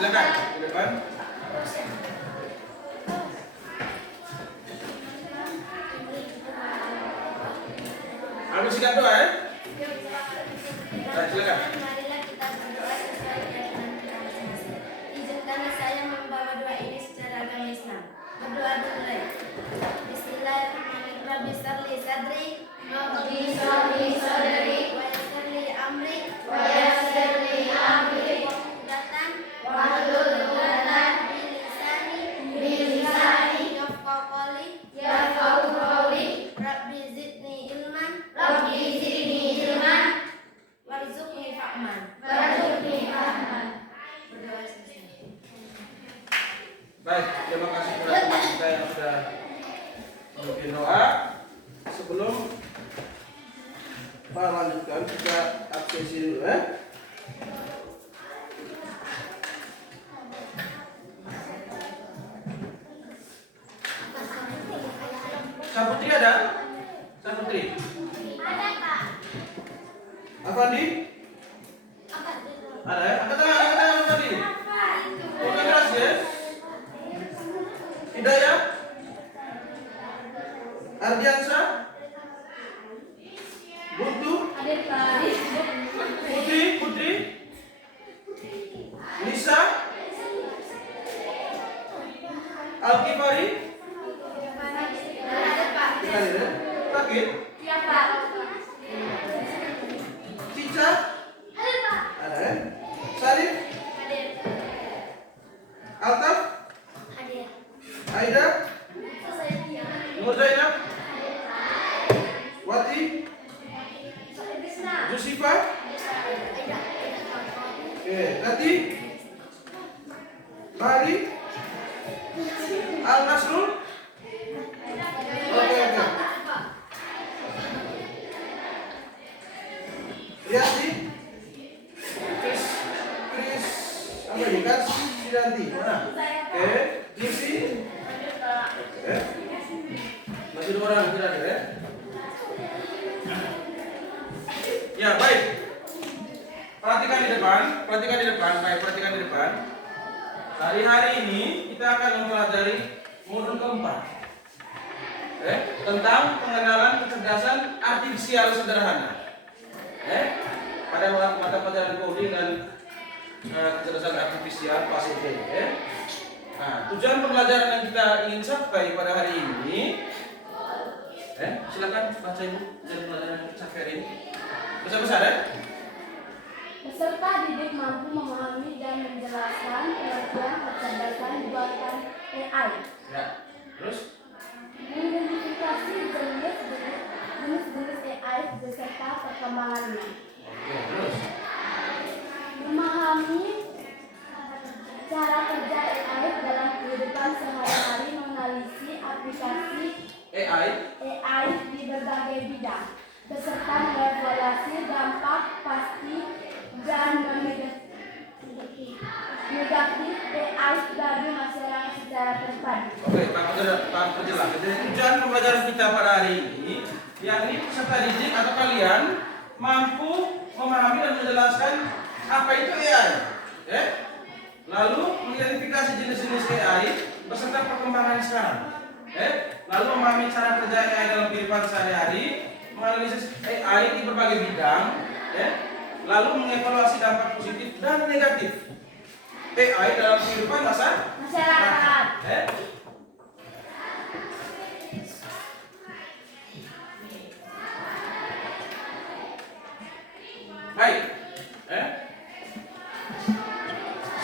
Silakan di depan. Ambil sikap doa ya. Silakan. Marilah kita berdoa sesuai keyakinan kita masing-masing. Izinkanlah saya membawa doa ini secara agama Islam. Berdoa dulu ya. Bismillahirrahmanirrahim. Rabbi shrah sadri Rabbi shrah sadri wa yassir li amri wa yassir li amri wahlul 'uqdatam wahlul min lisani lisani yafqahu qawli. yafqahu qawli. Rabbi zidni ilman Rabbi zidni ilman warzuqni fahman. warzuqni fahman. Berdoa selesai. Baik, terima kasih kepada teman kita yang sudah memimpin doa. Sebelum Pak lanjutkan, kita absensi dulu ya. Saputri ada? Saputri? Ada, Pak. Afandi? Ada ya? Angkat tangan Afandi. Oh, keras ya? Hidayah? Ardiansa? Buntu? Hadir Pak. Putri? Lisa? Al-Kifari? Ada, Pak. Hadir ya? Sakit? Iya Pak. Cica? Ada, Pak. Ada ya? Sarif? Hadir. Altaf? Hadir. Aida? Nur Zainab? Wati? Jusifa? Oke, Tati? Mari? Al Nasrul? Oke. Riyati? Chris apa ini kan? Siranti, mana? Oke, Givi? Oke. Masih 2 orang kira-kira ya? Ya, baik. Perhatikan di depan, baik, perhatikan di depan. Hari ini kita akan mempelajari modul keempat. Tentang pengenalan kecerdasan artifisial sederhana. Pada mata pelajaran coding dan kecerdasan artifisial fase B. Nah, tujuan pembelajaran yang kita ingin capai pada hari ini, silakan baca ibu tujuan pembelajaran yang kita capai hari ini. Besar-besar ya. Peserta didik mampu memahami dan menjelaskan pengertian kecerdasan buatan AI. Ya. Terus? Mengidentifikasi jenis-jenis AI beserta perkembangannya. Oke, terus? Memahami cara kerja AI dalam kehidupan sehari-hari, menganalisis aplikasi AI di berbagai bidang, beserta mengevaluasi dampak pasti dan negatif AI bagi masyarakat secara terpadu. Oke, Pak perjelas. Jadi tujuan pembelajaran kita pada hari ini, yakni peserta didik atau kalian mampu memahami dan menjelaskan apa itu AI, lalu mengidentifikasi jenis-jenis AI beserta perkembangan sekarang, lalu memahami cara kerja AI dalam kehidupan sehari-hari, menganalisis AI di berbagai bidang, lalu mengevaluasi dampak positif dan negatif AI dalam kehidupan Masyarakat. Baik.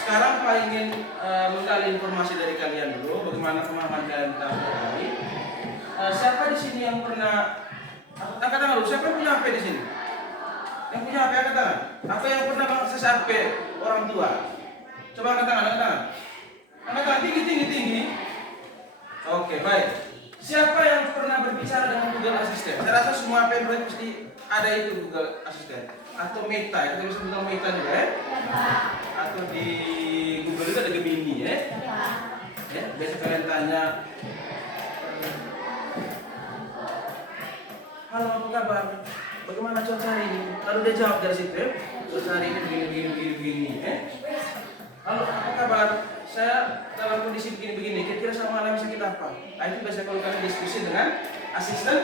Sekarang Pak ingin menggali informasi dari kalian dulu, bagaimana pemahaman kalian tentang AI. Siapa di sini yang pernah angkat tangan dulu? Siapa yang punya HP di sini? Yang punya HP angkat tangan. Apa yang pernah mengakses HP orang tua? Coba angkat tangan, angkat tangan. Angkat tangan tinggi. Oke, baik. Siapa yang pernah berbicara dengan Google Assistant? Saya rasa semua Android pasti ada itu Google Assistant atau Meta, kita bisa bilang Meta juga ya. Atau di Google itu ada Gemini ya. Biasa kalian tanya, halo apa kabar? Bagaimana cuaca hari ini? Lalu dia jawab dari situ ya. Cuaca hari ini begini. Halo apa kabar? apa? Nah, itu biasa kalau kalian diskusi dengan asisten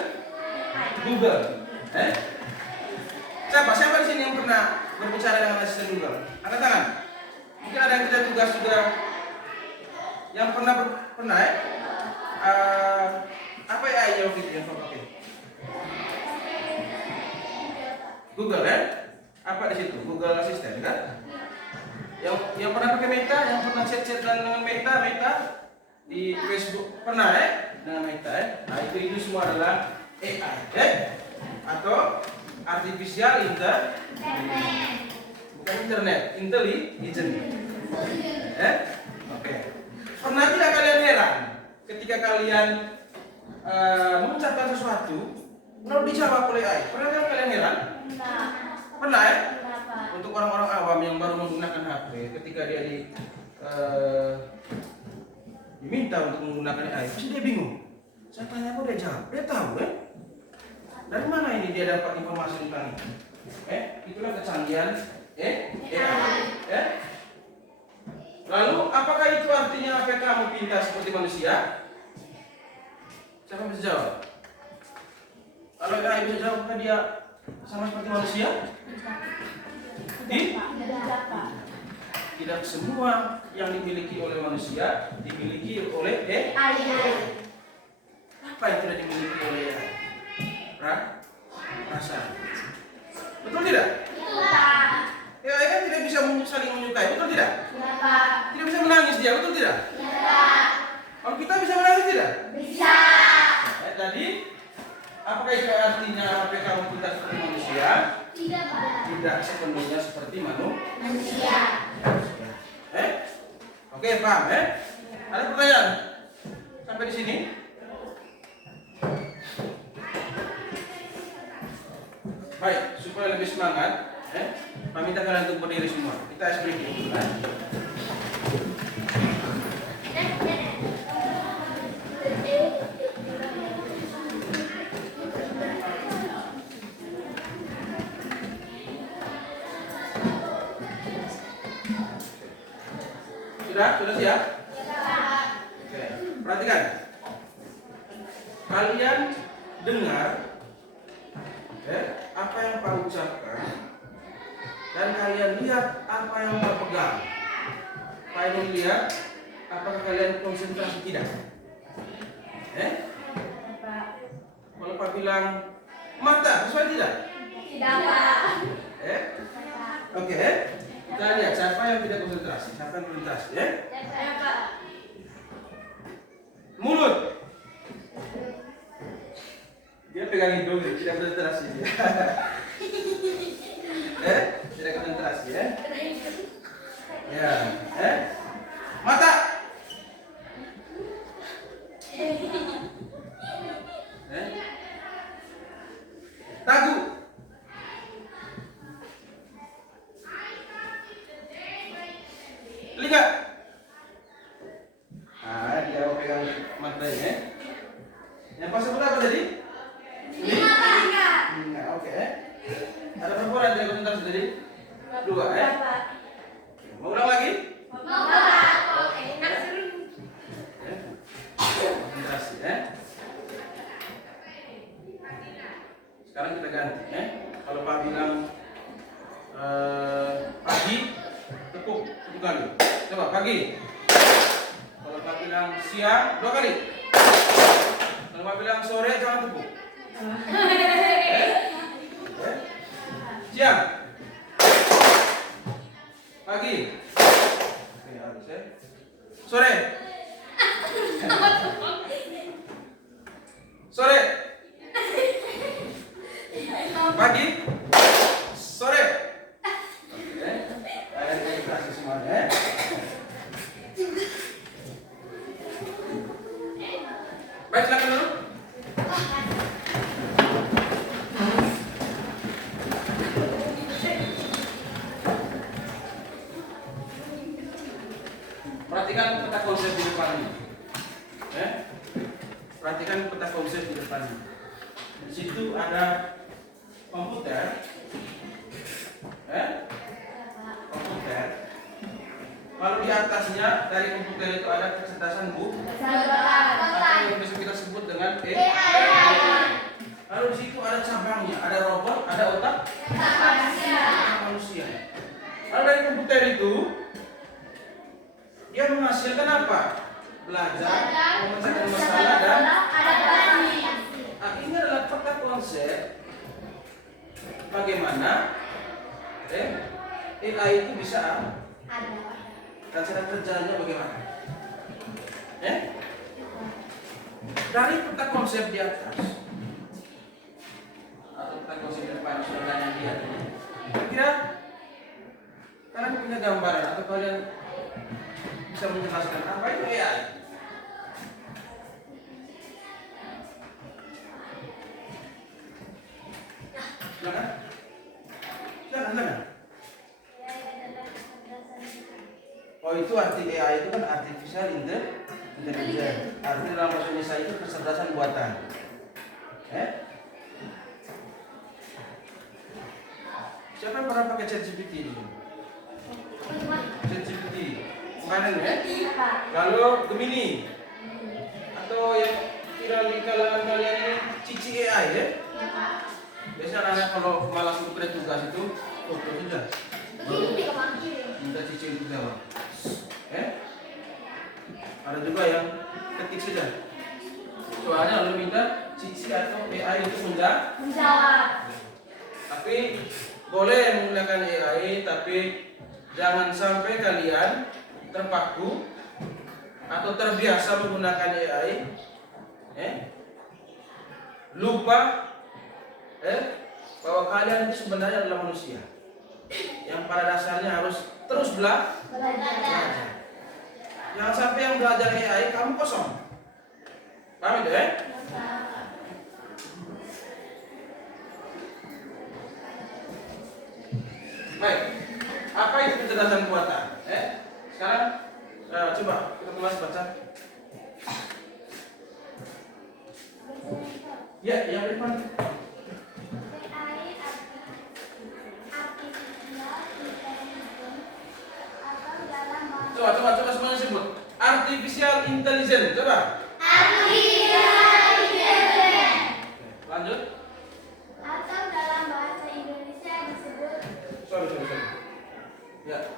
Google. Siapa di sini yang pernah berbicara dengan asisten Google? Angkat tangan. Mungkin ada yang tidak tugas juga. Yang pernah apa AI waktu itu yang kau pakai? Google Apa di situ? Google Assistant kan? Yang pernah pakai Meta, yang pernah chat dengan Meta di Facebook pernah dengan Meta Nah itu semua adalah AI atau artificial bukan internet, intelligent. Oke. Pernah tidak kalian heran ketika kalian mengucapkan sesuatu lalu dijawab oleh AI? Pernah tidak kalian heran? Pernah Untuk orang-orang awam yang baru menggunakan HP, ketika dia diminta untuk menggunakan AI, pasti dia bingung. Saya tanya kok dia jawab, dia tahu dari mana ini dia dapat informasi tentang itu? Itulah kecanggihan AI. Lalu apakah itu artinya HP kamu pintar seperti manusia? Siapa bisa jawab? Kalau AI bisa jawab, apakah dia sama seperti manusia? Tidak semua yang dimiliki oleh manusia dimiliki oleh AI. Apa yang tidak dimiliki oleh AI? Rasa. Betul tidak? AI kan tidak bisa saling menyukai, betul tidak? Tidak bisa menangis dia, betul tidak? Kalau kita bisa menangis tidak? Bisa. Tadi, apakah itu artinya HP kamu kita seperti manusia? Tidak sepenuhnya seperti manusia. Oke, paham Ada pertanyaan? Sampai di sini? Baik, supaya lebih semangat, kami minta kalian untuk berdiri semua. Kita ice breaking dulu Sudah siap? Oke, perhatikan. Kalian dengar apa yang Pak ucapkan dan kalian lihat apa yang Pak pegang. Pak ingin lihat apakah kalian konsentrasi tidak? Kalau Pak bilang mata, sesuai tidak? Tidak, Pak. Oke. Kita lihat siapa yang tidak konsentrasi, siapa yang konsentrasi Mulut. Dia pegang hidung, tidak konsentrasi dia. Tidak konsentrasi Ya. Mata. Dagu. Telinga. Dia pegang matanya Yang pas sebut apa tadi? Telinga. Oke. Ada berapa orang yang konsentrasi tadi? 2 Mau ulang lagi? Konsentrasi Sekarang kita ganti Kalau Pak bilang pagi, tepuk 1 kali. Coba pagi. Kalau Pak bilang siang 2 kali. Kalau Pak bilang sore jangan tepuk. Siang. Pagi. Oke, harus Sore. Sore. Pagi. Sore. Oke. Ada konsentrasi semuanya Baik, silakan dulu. Perhatikan peta konsep di depan ini. Perhatikan peta konsep di depan ini. Di situ ada komputer. Kalau di atasnya dari komputer itu ada kecerdasan atau yang bisa kita sebut dengan AI. Lalu di situ ada cabangnya, ada robot, ada otak manusia. Lalu dari komputer itu dia menghasilkan apa? Belajar, memecahkan masalah dan ini adalah peta konsep bagaimana AI itu bisa dan cara kerjanya bagaimana? Dari peta konsep di atas atau peta konsep di depan sudah yang lihat ini, kira-kira kalian punya gambaran atau kalian bisa menjelaskan apa itu AI? Silakan. Oh, itu arti AI itu kan artificial intelligence. Arti dalam bahasa Indonesia itu kecerdasan buatan. Siapa yang pernah pakai ChatGPT ini? ChatGPT kemarin ya? Lalu Gemini atau yang viral di kalangan kalian ini Cici AI ya? Biasanya anak kalau malas untuk kerja tugas itu foto sudah minta Cici untuk jawab. Ada juga yang ketik saja. Soalnya lalu minta Cici atau AI untuk menjawab. Tapi boleh menggunakan AI, tapi jangan sampai kalian terpaku atau terbiasa menggunakan AI, lupa bahwa kalian itu sebenarnya adalah manusia yang pada dasarnya harus terus belajar. Jangan sampai yang belajar AI kamu kosong. Paham itu Baik. Apa itu kecerdasan buatan? Sekarang coba kita mulai baca. Ya, yang depan. Coba semuanya sebut. Artificial intelligence. Coba. Artificial intelligence. Lanjut. Atau dalam bahasa Indonesia disebut. Sorry. Ya.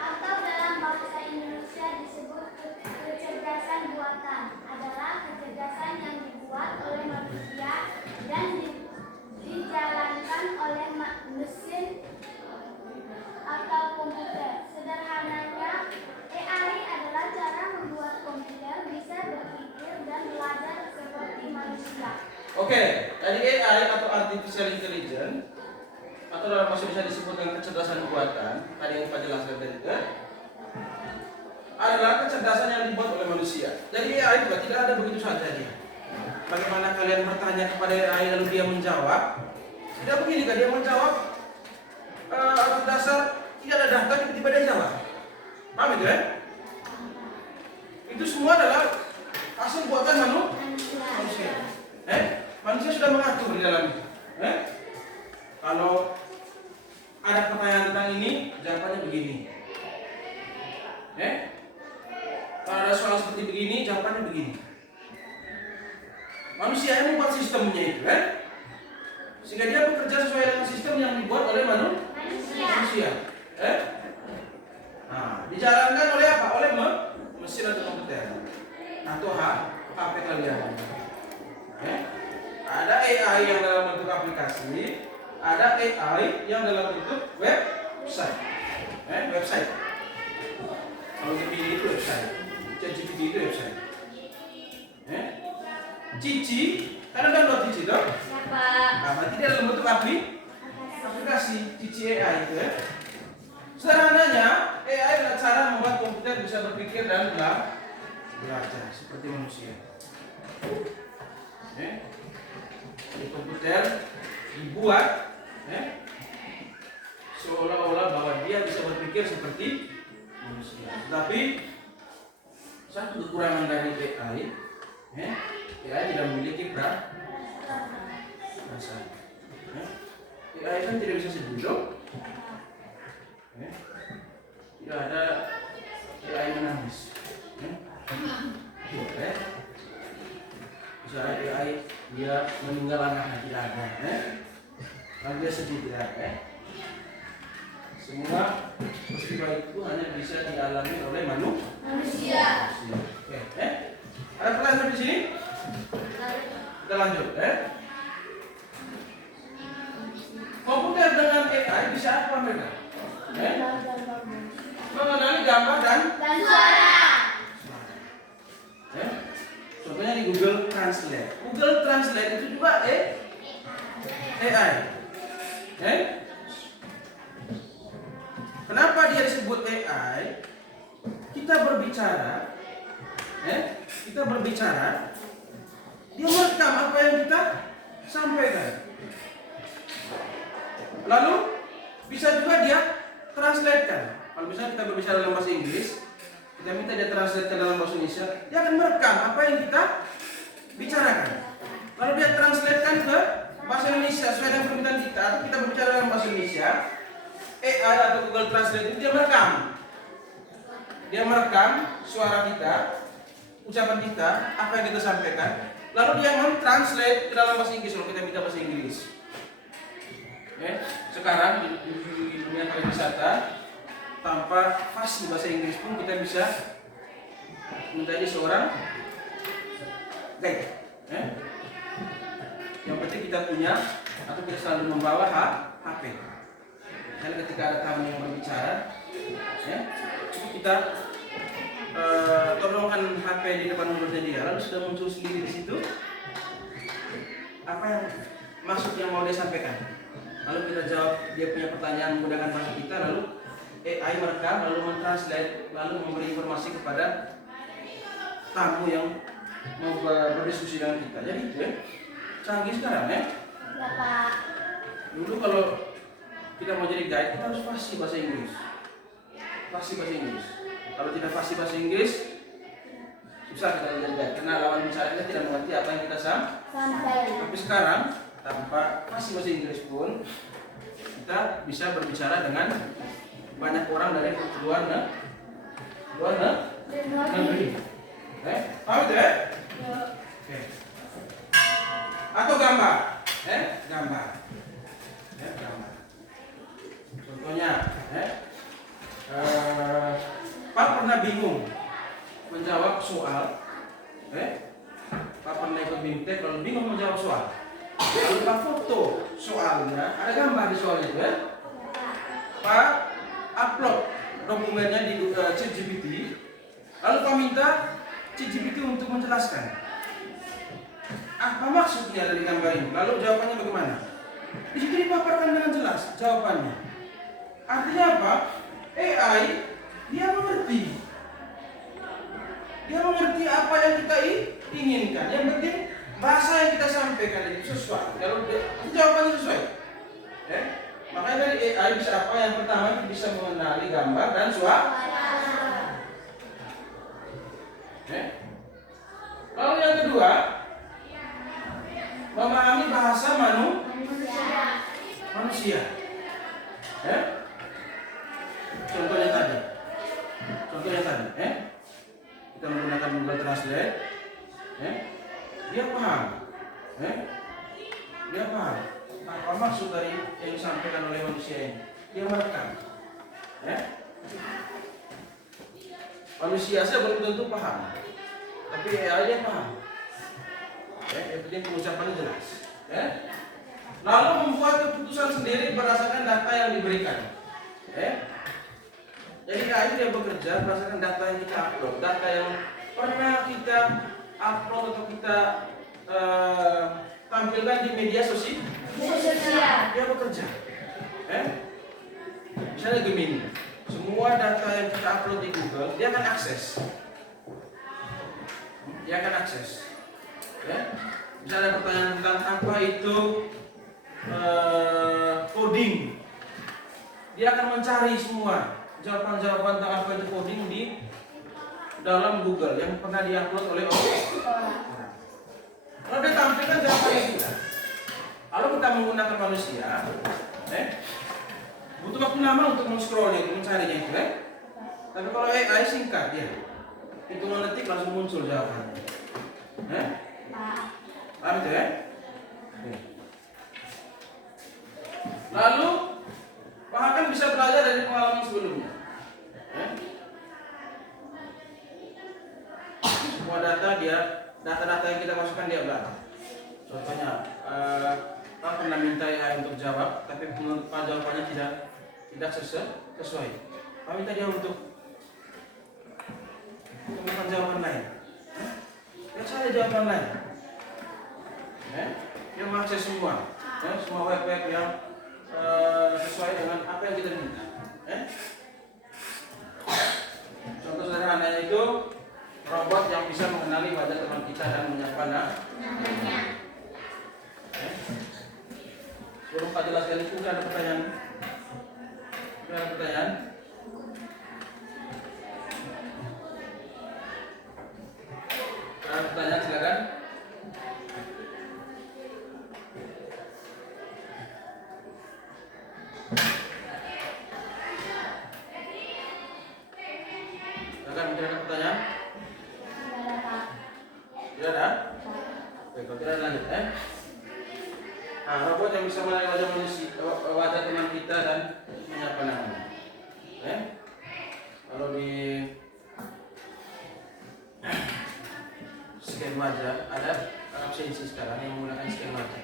Atau dalam bahasa Indonesia disebut kecerdasan buatan adalah kecerdasan yang dibuat oleh manusia dan dijalankan oleh mesin atau komputer. Sederhananya, AI adalah cara membuat komputer bisa berpikir dan belajar seperti manusia. Oke, tadi AI atau artificial intelligence atau dalam bahasa Indonesia disebut dengan kecerdasan buatan, tadi yang Pak jelaskan tadi itu adalah kecerdasan yang dibuat oleh manusia. Jadi AI juga tidak ada begitu saja dia. Bagaimana kalian bertanya kepada AI lalu dia menjawab? Tidak begini kan dia menjawab atas dasar tidak ada data tiba-tiba dia jawab. Paham itu Itu semua adalah hasil buatan manusia. Manusia sudah mengatur di dalamnya. Kalau ada pertanyaan tentang ini, jawabannya begini. Kalau ada soal seperti begini, jawabannya begini. Manusia yang membuat sistemnya itu, sehingga dia bekerja sesuai dengan sistem yang dibuat oleh manusia. Nah, dijalankan oleh apa? Oleh mesin atau komputer atau HP kalian. Ada AI yang dalam bentuk aplikasi, ada AI yang dalam bentuk website. Kalau Gemini itu website, ChatGPT itu website. Cici, kan ada buat Cici toh? Nah, berarti dia dalam bentuk aplikasi Cici AI itu Sederhananya, AI adalah cara membuat komputer bisa berpikir dan belajar seperti manusia. Jadi komputer dibuat seolah-olah bahwa dia bisa berpikir seperti manusia. Tapi satu kekurangan dari AI, AI tidak memiliki perasaan. AI kan tidak bisa sedih. Ya ada AI menangis. Bisa AI dia meninggal anaknya tidak ada. Kalau dia sedih tidak ada. Semua peristiwa itu hanya bisa dialami oleh manusia. Oke, ada pertanyaan di sini? Kita lanjut, Komputer dengan AI bisa apa mereka? Mengenali gambar dan suara. contohnya di Google Translate. Google Translate itu juga AI. Kenapa dia disebut AI? Kita berbicara, dia merekam apa yang kita sampaikan. Lalu bisa juga dia translatekan. Kalau misalnya kita berbicara dalam bahasa Inggris, kita minta dia translatekan dalam bahasa Indonesia, dia akan merekam apa yang kita bicarakan. Lalu dia translatekan ke bahasa Indonesia sesuai dengan permintaan kita, atau kita berbicara dalam bahasa Indonesia, AI atau Google Translate itu dia merekam. Dia merekam suara kita, ucapan kita, apa yang kita sampaikan, lalu dia mentranslate ke dalam bahasa Inggris kalau kita minta bahasa Inggris. Sekarang di dunia pariwisata, tanpa fasih bahasa Inggris pun kita bisa menjadi seorang guide. Yang penting kita punya atau kita selalu membawa HP. Karena ketika ada tamu yang berbicara, kita tolongkan HP di depan mulutnya dia, lalu sudah muncul sendiri di situ apa yang maksud yang mau dia sampaikan. Lalu kita jawab dia punya pertanyaan menggunakan bahasa kita, lalu AI merekam, lalu mentranslate, lalu memberi informasi kepada tamu yang mau berdiskusi dengan kita. Jadi itu canggih sekarang Ya Pak. Dulu kalau kita mau jadi guide, kita harus fasih bahasa Inggris. Fasih bahasa Inggris. Kalau tidak fasih bahasa Inggris, susah kita jadi guide. Karena lawan bicara kita tidak mengerti apa yang kita Sampai. Tapi sekarang tanpa fasih bahasa Inggris pun kita bisa berbicara dengan banyak orang dari luar negeri. Paham itu ya? Oke. Atau gambar, gambar. Gambar. Contohnya, Pak pernah bingung menjawab soal, Pak pernah ikut BIMTEK lalu bingung menjawab soal. Lalu Pak foto soalnya, ada gambar di soal itu, Pak upload dokumennya di ChatGPT, lalu Pak minta ChatGPT untuk menjelaskan apa maksudnya dari gambar ini. Lalu jawabannya bagaimana? Di situ dipaparkan dengan jelas jawabannya. Artinya apa? AI dia mengerti apa yang kita inginkan. Yang penting bahasa yang kita sampaikan itu sesuai. Kalau jawabannya sesuai, makanya dari AI bisa apa? Yang pertama itu bisa mengenali gambar dan suara. Lalu yang kedua, memahami bahasa manusia. Contohnya tadi, kita menggunakan Google Translate, dia paham, apa maksud dari yang disampaikan oleh manusia ini. Dia merekam, manusia saja belum tentu paham, tapi AI dia paham. Yang penting pengucapannya jelas. Lalu membuat keputusan sendiri berdasarkan data yang diberikan. Jadi AI dia bekerja berdasarkan data yang kita upload, data yang pernah kita upload atau kita tampilkan di media sosial. Dia bekerja. Misalnya Gemini, semua data yang kita upload di Google dia akan akses. Misalnya pertanyaan tentang apa itu coding, dia akan mencari semua jawaban-jawaban tentang apa itu coding di dalam Google yang pernah diupload oleh orang. Kalau dia tampilkan jawabannya kita, kalau kita menggunakan manusia, butuh waktu lama untuk men-scrollnya, untuk mencarinya itu, Tapi kalau AI singkat ya, hitungan detik langsung muncul jawabannya. Pak. Paham itu ya? Lalu Pak Hakan bisa belajar dari pengalaman sebelumnya. Semua data-data yang kita masukkan dia belajar. Contohnya, Pak pernah minta AI untuk jawab, tapi menurut Pak jawabannya tidak sesuai. Pak minta dia untuk menemukan jawaban lain. Dia cari jawaban lain. Dia mengakses semua, semua web-web yang sesuai dengan apa yang kita minta. Contoh sederhananya itu robot yang bisa mengenali wajah teman kita dan menyapa namanya. Sebelum Pak jelaskan itu ada pertanyaan. Ada pertanyaan? Ada pertanyaan silakan. Silakan, mungkin ada pertanyaan? Tidak ada, Pak. Tidak ada? Oke, kalau tidak lanjut Nah, robot yang bisa mengenali wajah manusia, wajah teman kita dan menyapa namanya. Kalau di scan wajah ada absensi sekarang yang menggunakan scan wajah.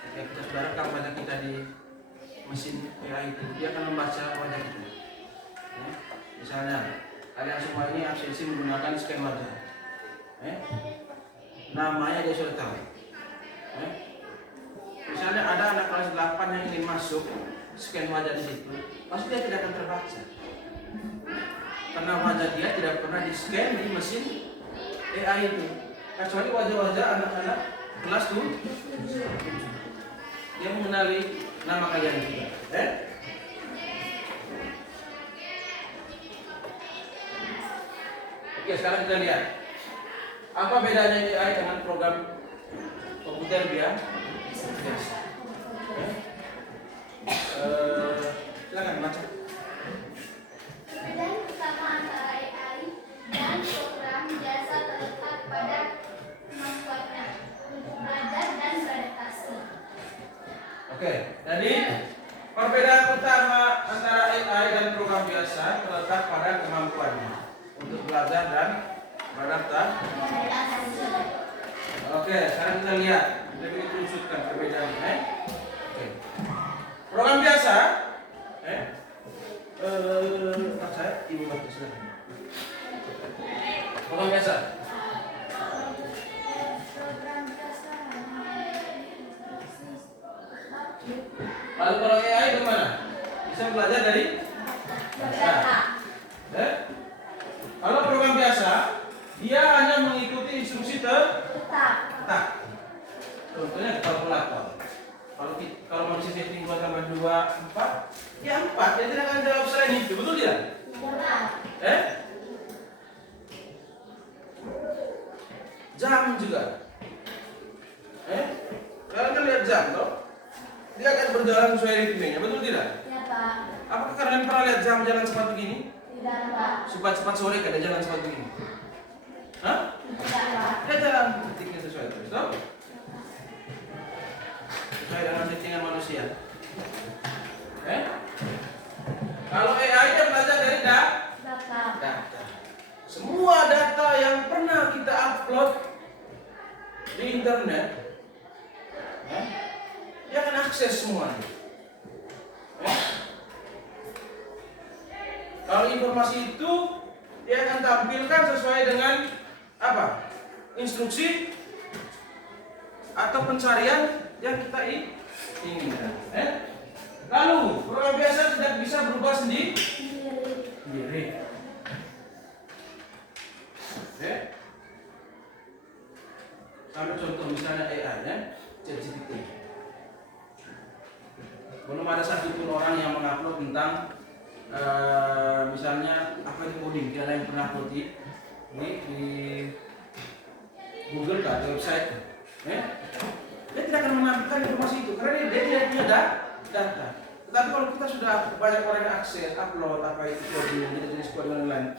Ketika kita sudah rekam wajah kita di mesin AI itu, dia akan membaca wajah kita. Misalnya, kalian semua ini absensi menggunakan scan wajah. Namanya dia sudah tahu. Misalnya ada anak kelas 8 yang ingin masuk, scan wajah di situ, pasti dia tidak akan terbaca. Karena wajah dia tidak pernah di-scan di mesin AI itu. Kecuali wajah-wajah anak-anak kelas 7. Dia mengenali nama kalian juga. Oke, sekarang kita lihat. Apa bedanya AI dengan program komputer biasa? Silakan baca. Perbedaan utama antara AI dan program biasa terletak pada kemampuannya untuk belajar dan beradaptasi. Oke, jadi perbedaan utama antara AI dan program biasa terletak pada kemampuannya untuk belajar dan beradaptasi. Oke, sekarang kita lihat, lebih dikerucutkan perbedaannya. Oke. Program biasa, baca, ibu baca silakan. Program biasa. Lalu kalau AI bagaimana? Bisa belajar dari data. Kalau program biasa, dia hanya mengikuti instruksi tetap. Contohnya kalkulator. Kalau manusia setting 2 tambah 2 4, ya 4. Dia tidak akan jawab selain itu, betul tidak? Jam juga. Kalian kan lihat jam, toh? Dia akan berjalan sesuai ritmenya, betul tidak? Ya, Pak. Apakah kalian pernah lihat jam jalan cepat begini? Tidak, Pak. Cepat sore kan dia jalan cepat begini? Hah? Tidak, Pak. Dia jalan detiknya sesuai terus, toh? Sesuai dengan settingan manusia. Kalau AI dia belajar dari data. Semua data yang pernah kita upload di internet, dia akan akses semuanya. Kalau informasi itu dia akan tampilkan sesuai dengan apa? Instruksi atau pencarian yang kita inginkan. Lalu program biasa tidak bisa berubah sendiri. Ambil contoh misalnya AI, ChatGPT. Belum ada satupun orang yang mengupload tentang misalnya apa itu coding. Tidak ada yang pernah upload di Google atau di website. Dia tidak akan menampilkan informasi itu karena dia tidak punya data. Tapi kalau kita sudah banyak orang yang akses, upload apa itu coding, jenis coding online.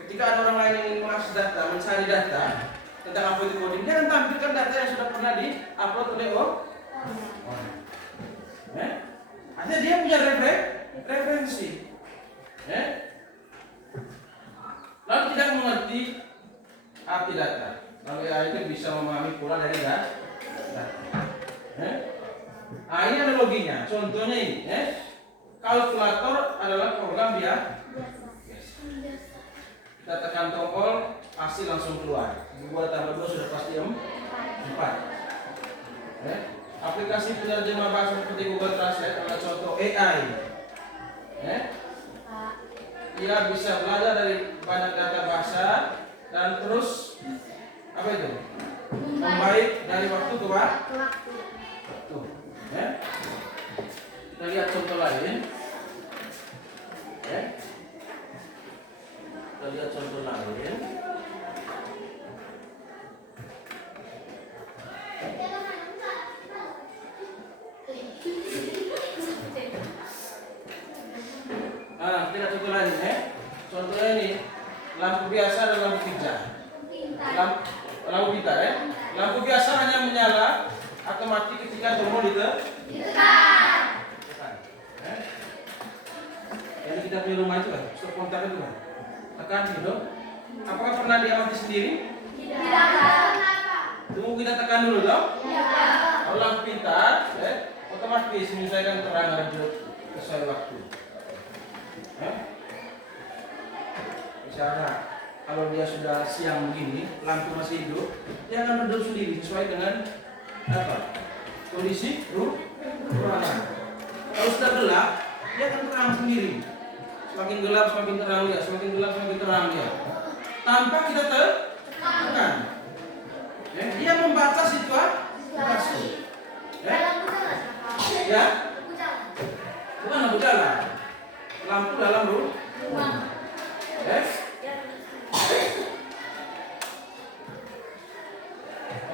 Ketika ada orang lain yang ingin mengakses data, mencari data tentang apa itu coding, dia akan tampilkan data yang sudah pernah di-upload oleh orang. Artinya dia punya referensi. Lalu tidak mengerti arti data. Lalu AI itu bisa memahami pola dari data. Ini analoginya. Contohnya ini, kalkulator adalah program biasa. Kita tekan tombol, hasil langsung keluar. 2 tambah 2 sudah pasti 4. Aplikasi penerjemah bahasa seperti Google Translate adalah contoh AI. Ia bisa belajar dari banyak data bahasa dan terus apa itu? Membaik dari waktu ke waktu. Kita lihat contoh lain. Kita lihat contoh lain. Kita contoh lain Contohnya ini lampu biasa dan lampu pintar. Lampu pintar Lampu biasa hanya menyala atau mati ketika tombol ditekan. Jadi kita punya rumah itu kan, stop kontak itu kan. Tekan gitu. Apakah pernah dia mati sendiri? Tidak. Tunggu kita tekan dulu dong. Kalau lampu pintar, otomatis menyesuaikan terang redup sesuai waktu. Misalnya kalau dia sudah siang begini, lampu masih hidup, dia akan redup sendiri sesuai dengan kondisi ruangan. Kalau sudah gelap, dia akan terang sendiri. Semakin gelap semakin terang dia, semakin gelap semakin terang dia. Tanpa kita tekan. Dia membaca situasi. Bukan lampu jalan. Lampu dalam rumah.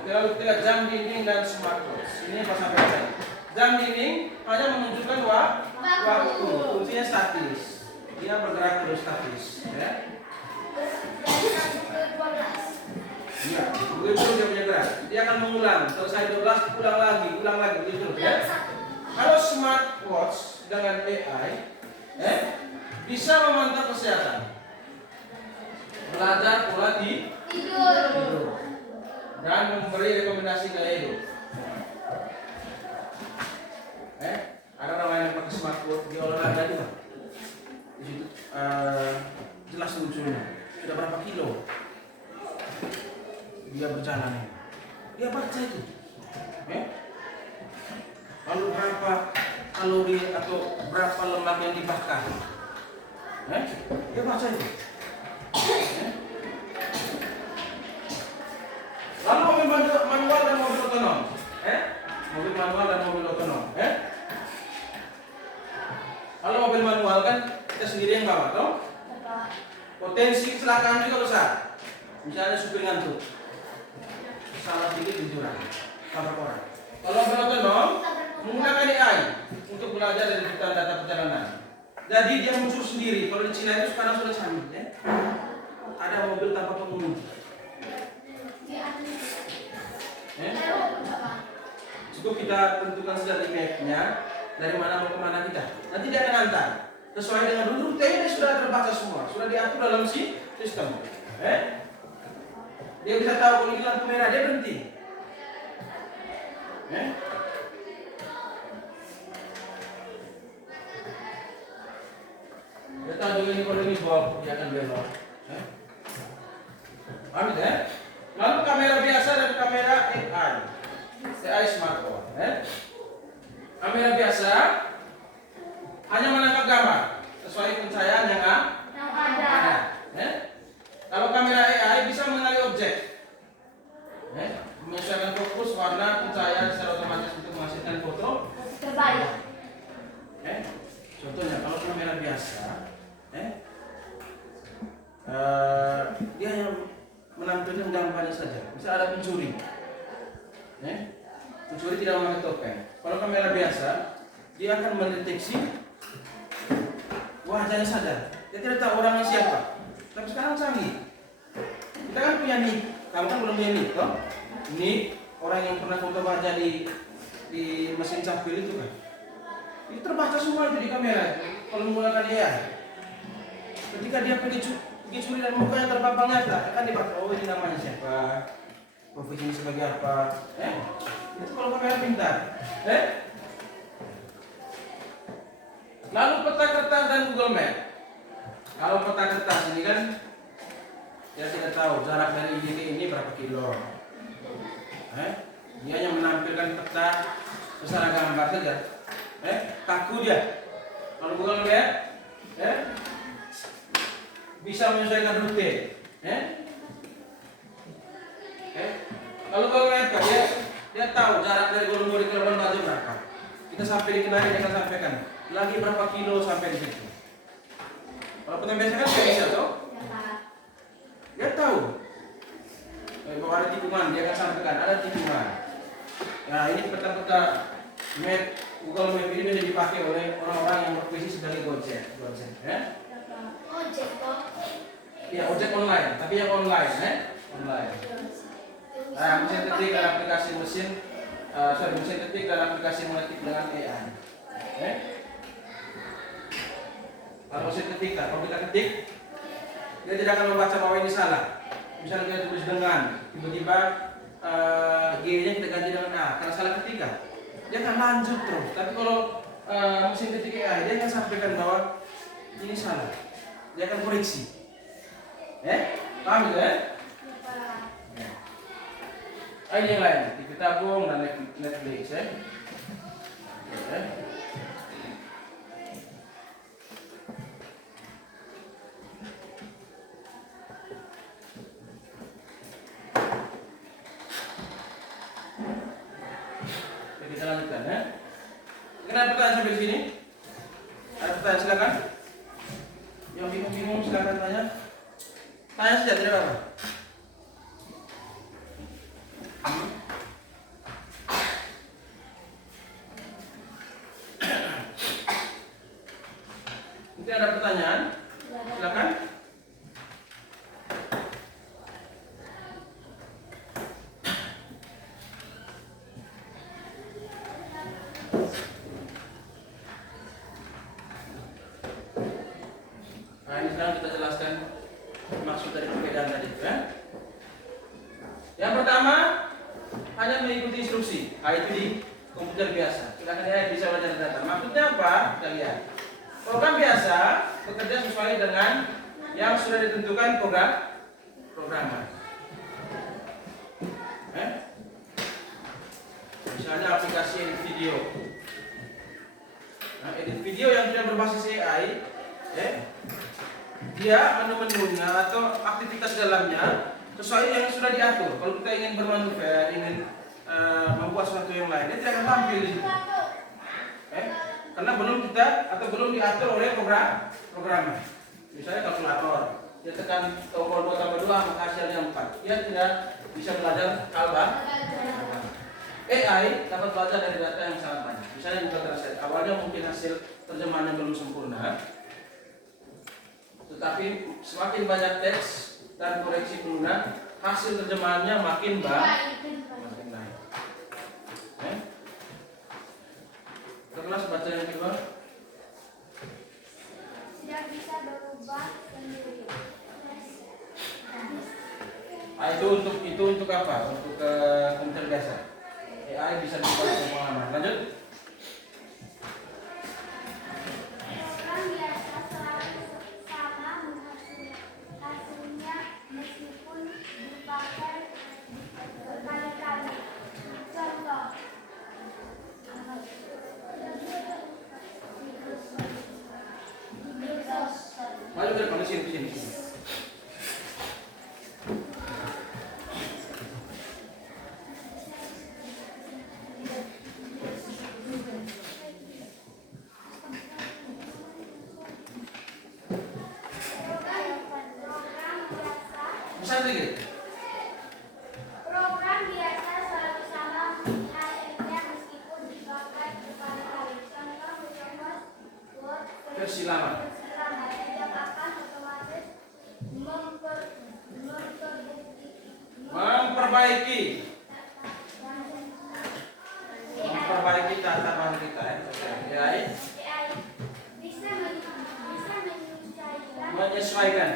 Oke, lalu kita lihat jam dinding dan smartwatch. Ini apa sampai tadi? Jam dinding hanya menunjukkan waktu. Fungsinya statis. Dia bergerak terus statis. Iya, begitu dia punya gerak. Dia akan mengulang. Selesai 12, ulang lagi, gitu Kalau smartwatch dengan AI, bisa memantau kesehatan, belajar pola tidur, dan memberi rekomendasi gaya hidup. Ada orang lain yang pakai smartwatch di olahraga juga. Di situ jelas lucunya. Sudah berapa kilo dia berjalan? Dia baca itu. Lalu berapa kalori atau berapa lemak yang dibakar? Dia baca itu. Lalu mobil manual dan mobil otonom. Mobil manual dan mobil otonom. Kalau mobil manual kan kita sendiri yang bawa, toh? Potensi kecelakaan juga besar. Misalnya supir ngantuk, salah sedikit di jurang, tabrak orang. Kalau mobil otonom menggunakan AI untuk belajar dari jutaan data perjalanan. Jadi dia muncul sendiri. Kalau di Cina itu sekarang sudah canggih, ada mobil tanpa pengemudi. Cukup kita tentukan saja di map-nya dari mana mau kemana kita. Nanti dia akan antar sesuai dengan rute-nya sudah terbaca semua, sudah diatur dalam sistem. Dia bisa tahu kalau ini lampu merah dia berhenti. Dia tahu juga ini kalau ini belok, dia akan belok. Paham ya? Lalu kamera biasa dan kamera AI smartphone. Kamera biasa hanya menangkap gambar sesuai pencahayaan yang ada. Kalau kamera AI bisa mengenali objek, menyesuaikan fokus, warna, pencahayaan secara otomatis untuk menghasilkan foto terbaik. Contohnya kalau kamera biasa, dia yang menampilkan gambarnya saja. Misal ada pencuri, pencuri tidak memakai topeng. Kalau kamera biasa, dia akan mendeteksi wajahnya saja. Dia tidak tahu orangnya siapa. Tapi sekarang canggih. Kita kan punya nik, kamu kan belum punya nik, toh? Nik orang yang pernah foto wajah di mesin capil itu kan. Itu terbaca semua itu di kamera kalau menggunakan AI. Ketika dia pergi curi dan mukanya terpampang nyata, akan dibaca, oh ini namanya siapa, profesinya sebagai apa, itu kalau kamera pintar, Lalu peta kertas dan Google Map. Kalau peta kertas ini kan, dia tidak tahu jarak dari ini ke ini berapa kilo. Dia hanya menampilkan peta secara gambar saja. Kaku dia. Kalau Google Map, bisa menyesuaikan rute. Kalau Google Map dia tahu jarak dari Golongbori ke Labuan Bajo berapa. Kita sampai di Kenari dia akan sampaikan lagi berapa kilo sampai di situ. Kalau peta biasa kan dia bisa tahu. Dia tahu. Bahwa ada tikungan, dia akan sampaikan ada tikungan. Nah ini peta-peta map Google Map ini bisa dipakai oleh orang-orang yang berprofesi sebagai Gojek. Ojek kok. Ya ojek online, tapi yang online, online. Mesin ketik dan aplikasi mesin ketik dan aplikasi mengetik dengan AI. Kalau mesin ketik, kalau kita ketik, dia tidak akan membaca bahwa ini salah. Misalnya kita tulis dengan, tiba-tiba G-nya kita ganti dengan A, karena salah ketika. Dia akan lanjut terus. Tapi kalau mesin ketik AI, dia akan sampaikan bahwa ini salah. Dia akan koreksi. Paham gitu ya? Ini yang lain, TV tabung dan Netflix ya. Kita lanjutkan ya. Kenapa pertanyaan sampai di sini? Ada pertanyaan silakan. Yang bingung-bingung silakan tanya. Tanya saja tidak apa-apa. Mungkin ada pertanyaan? Silakan. Nah, ini sekarang kita jelaskan maksud dari perbedaan tadi ya. Yang pertama hanya mengikuti instruksi. Itu di komputer biasa. Silakan ya bisa belajar data. Maksudnya apa? Kita lihat. Program biasa bekerja sesuai dengan yang sudah ditentukan programnya. Misalnya aplikasi edit video. Nah, edit video yang sudah berbasis AI, dia menu-menunya atau aktivitas dalamnya sesuai yang sudah diatur. Kalau kita ingin bermanuver, ingin membuat sesuatu yang lain, dia tidak akan tampil di situ. Karena belum diatur oleh programnya. Misalnya kalkulator, dia tekan tombol 2 tambah 2 maka hasilnya 4. Dia tidak bisa belajar hal baru. AI dapat belajar dari data yang sangat banyak. Misalnya Google Translate, awalnya mungkin hasil terjemahannya belum sempurna, tetapi semakin banyak teks dan koreksi pengguna, hasil terjemahannya makin naik. Kelas baca yang kedua. Tidak bisa berubah sendiri. Itu untuk apa? Untuk komputer biasa. AI bisa dibuat pengalaman. Lanjut. Program biasa selalu sama hasilnya meskipun dipakai berkali-kali. Contoh. Maju ke depan, sini. Program biasa selalu sama hasilnya meskipun dipakai berkali-kali. Contoh Memperbaiki tata bahasa kita ya. AI Bisa menyesuaikan menyesuaikan.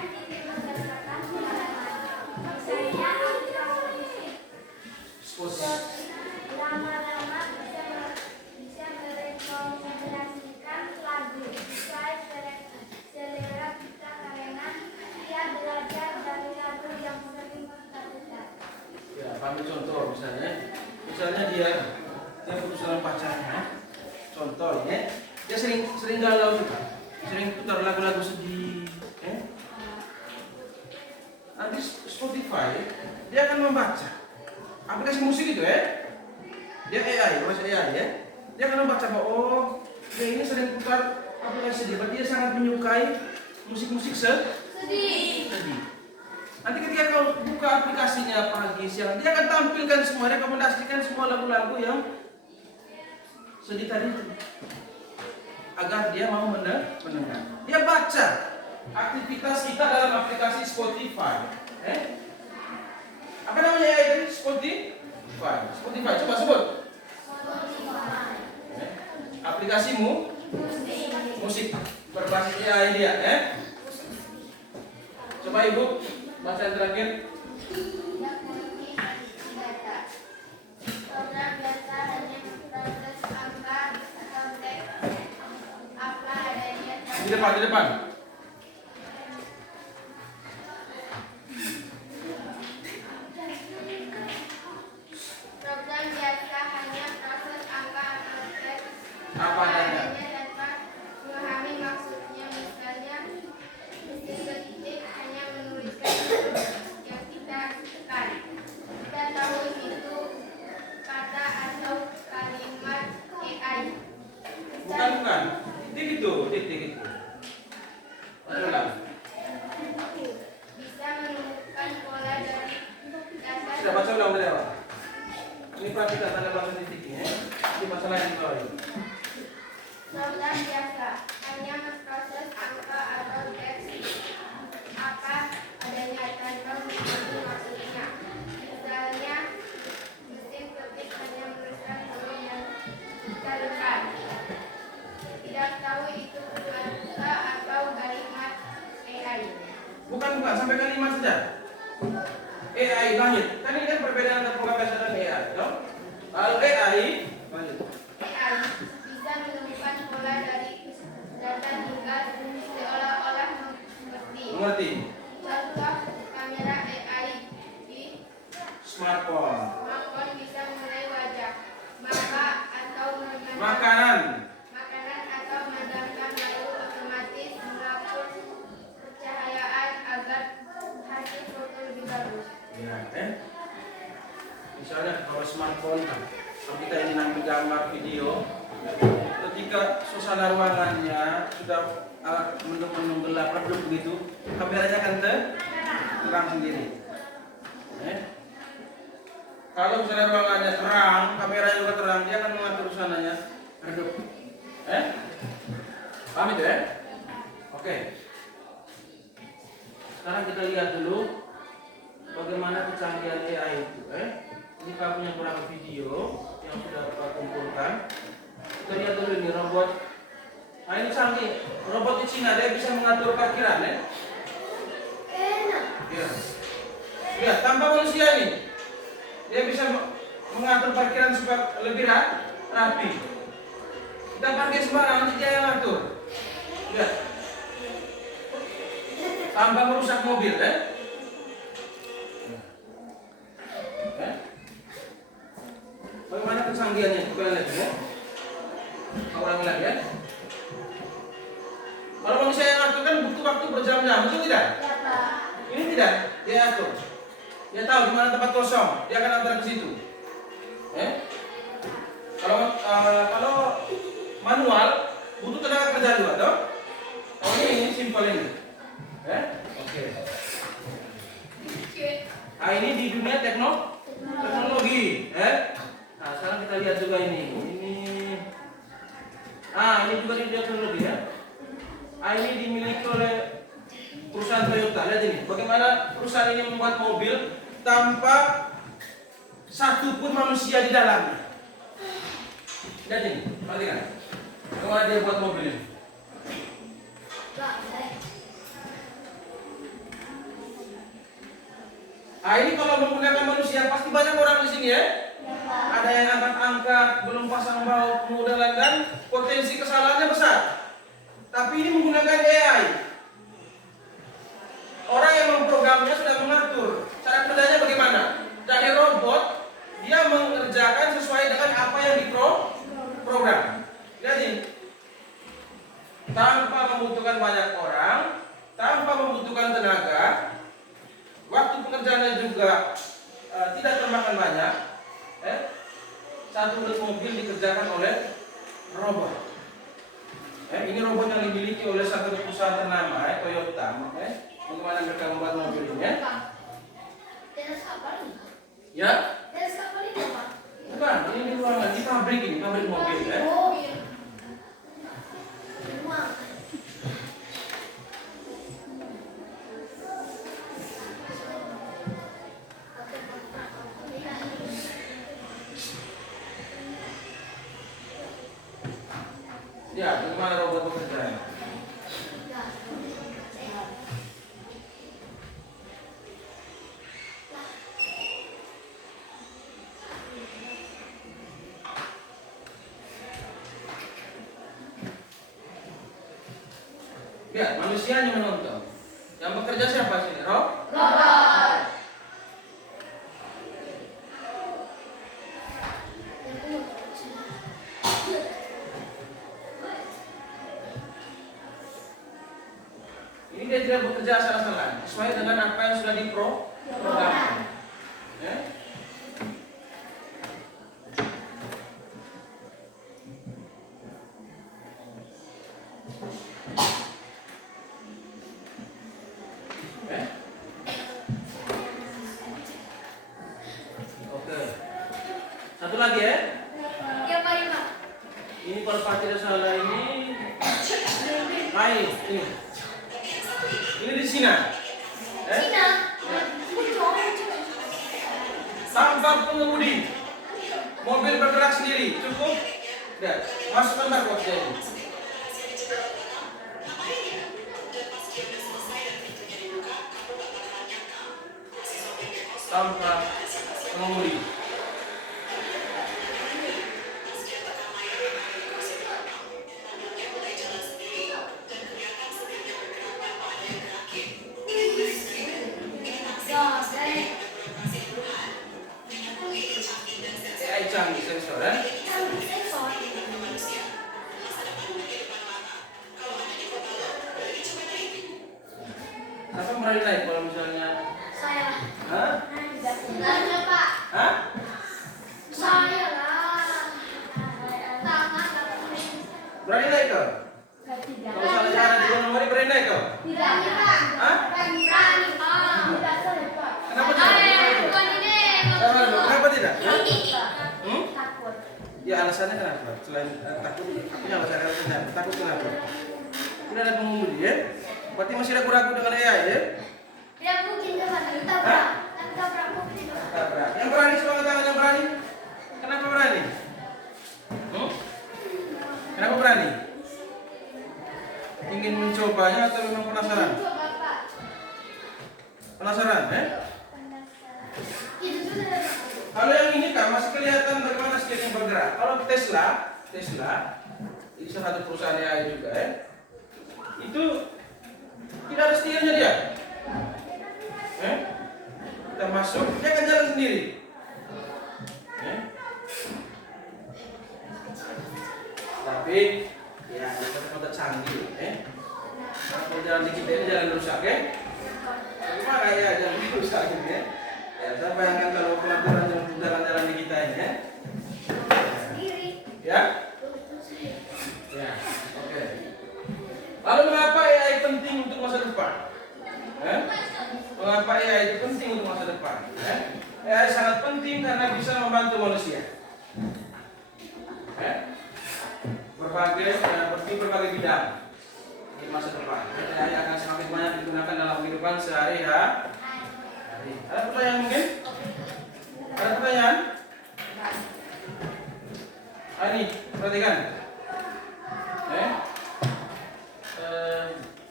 diri berdasarkan pengalaman. Misalnya, Spos- lama-lama bisa merekomendasikan lagu sesuai selera kita karena dia belajar dari lagu yang sering kita dengar. Ya, ambil contoh misalnya dia putus dengan pacarnya. Contoh ya, dia sering galau juga, sering putar lagu-lagu sedih. Nanti Spotify dia akan membaca aplikasi musik itu ya. Dia AI, proses AI ya. Dia akan membaca bahwa oh, dia ini sering putar aplikasi sedih, berarti dia sangat menyukai musik-musik sedih. Nanti ketika kau buka aplikasinya pagi siang, dia akan tampilkan semua, rekomendasikan semua lagu-lagu yang sedih tadi itu, agar dia mau mendengar. Dia baca aktivitas kita dalam aplikasi Spotify. Apa namanya ya itu? Spotify. Coba sebut. Aplikasimu musik berbasis AI dia. Coba ibu baca yang terakhir. Tidak memiliki data. Program biasa hanya memproses angka atau teks apa adanya. Di depan. Program biasa hanya proses angka atau teks Apa adanya. tanpa memahami maksudnya. Misalnya, mesin ketik hanya menuliskan yang kita tekan. Kita tahu itu kata atau kalimat AI. Bukan. Titik itu. Ulang. Bisa menemukan pola dari data. Sudah baca ulang dari awal. Ini perhatikan tanda baca titiknya. Ini masalah yang bawah ini. Program biasa hanya memproses angka atau teks apa adanya tanpa memahami maksudnya. Misalnya, mesin ketik hanya menuliskan huruf yang kita tekan. Tidak tahu itu kata atau kalimat AI. Bukan sampai kalimat saja. AI lanjut. Kan ini kan perbedaan antara program biasa dan AI, toh? Kalau AI lanjut. AI bisa menemukan pola dari data hingga seolah-olah mengerti. Contoh kamera AI di Smartphone. smartphone bisa menilai wajah, Makanan. atau memandangkan lalu otomatis mengatur pencahayaan agar hasil foto lebih bagus. Ya, misalnya kalau smartphone kan, kalau kita ingin ambil gambar video, ketika suasana ruangannya sudah mendung gelap redup begitu, kameranya akan terang sendiri. Kalau misalnya ruangannya terang, kameranya juga terang, dia akan mengatur suasananya redup. Paham itu ya? Oke. Sekarang kita lihat dulu bagaimana kecanggihan AI itu. Ini kami punya beberapa video yang sudah kita kumpulkan. Kita lihat dulu ini robot. Nah ini canggih. Robot di Cina dia bisa mengatur parkiran ya. Ya. Ya, tanpa manusia ini. Dia bisa mengatur parkiran supaya lebih rapi. Kita parkir sembarangan, nanti dia yang ngatur. Ya. Tanpa merusak mobil Bagaimana kecanggihannya? Kita lihat ya. Ulangi lagi ya. Kalau manusia yang ngatur kan butuh waktu berjam-jam, betul tidak? Ya, Pak. Ini tidak, dia atur. Dia tahu di mana tempat kosong, dia akan antar ke situ. Kalau manual butuh tenaga kerja juga, toh? Oh ini simpel ini. Oke. Nah ini di dunia teknologi. Nah sekarang kita lihat juga ini. Ini juga di teknologi ya. Ini dimiliki oleh perusahaan perusahaan Toyota. Lihat ini, bagaimana perusahaan ini membuat mobil tanpa satu pun manusia di dalamnya. Lihat ini, perhatikan. Bagaimana dia buat mobil ini. Nah, ini kalau menggunakan manusia pasti banyak orang di sini ya. Ada yang angkat-angkat, belum pasang baut, kemudian dan potensi kesalahannya besar. Tapi ini menggunakan AI. Orang yang memprogramnya sudah mengatur. Cara kerjanya bagaimana? Dari robot, dia mengerjakan sesuai dengan apa yang diprogram. Lihat ini. Tanpa membutuhkan banyak orang, tanpa membutuhkan tenaga, waktu pengerjaannya juga tidak termakan banyak. Satu unit mobil dikerjakan oleh robot. Ini robot yang dimiliki oleh satu perusahaan ternama, Toyota. Bagaimana mereka membuat mobil ini? Ya? Bukan, ini di ruangan, di pabrik ini, pabrik mobil. Ya, bagaimana robot bekerja? Ya, manusianya menonton. Yang bekerja siapa sini? Robot. Ini dia tidak bekerja asal-asalan, sesuai dengan apa yang sudah diprogram. Ya. Oke. Satu lagi ya. Ini kalau Pak tidak salah ini lain ini. Ini di Cina. Tanpa pengemudi, mobil bergerak sendiri, cukup. Lihat, masukkan barcode ini. Tanpa pengemudi. Canggih sensor ya. Siapa berani naik kalau misalnya? Saya. Hah? Pak. Hah? Saya lah. Berani naik kau? Tidak. Kalau salah cara di luar nomor berani naik kau? Tidak, Pak. Hah? Berani, Pak. Tidak boleh, Pak. Kenapa tidak? Bukan ini. Kenapa tidak? Hah? Hmm? Takut. Ya alasannya kenapa? Selain takut, apanya alasannya? Takut kenapa? Tidak ada pengemudi ya? Berarti masih ragu-ragu dengan AI ya? Tidak mungkin Tuhan. Tabrak. Tabrak mungkin Tuhan. Tabrak. Yang berani semangat tangan yang berani? Kenapa berani? Kenapa berani? Ingin mencobanya atau memang penasaran? Coba, Pak. Penasaran ya? Itu sudah. Kalau yang ini kan masih kelihatan bagaimana steering bergerak. Kalau Tesla itu salah satu perusahaan AI juga ya. Itu tidak ada setirnya dia. Kita masuk, dia akan jalan sendiri. Tapi ya kita canggih. Kalau jalan di kita ini jalan rusak ya. Gimana ya jalan rusak ini ya? Ya, saya bayangkan kalau pelaburan jalan-jalan di kita ini ya. Ya? Ya, oke. Lalu mengapa AI penting untuk masa depan? Mengapa AI itu penting untuk masa depan? AI sangat penting karena bisa membantu manusia. Berbagai bidang di masa depan. AI akan semakin banyak digunakan dalam kehidupan ya. Ada pertanyaan mungkin? Ada pertanyaan? Ini perhatikan.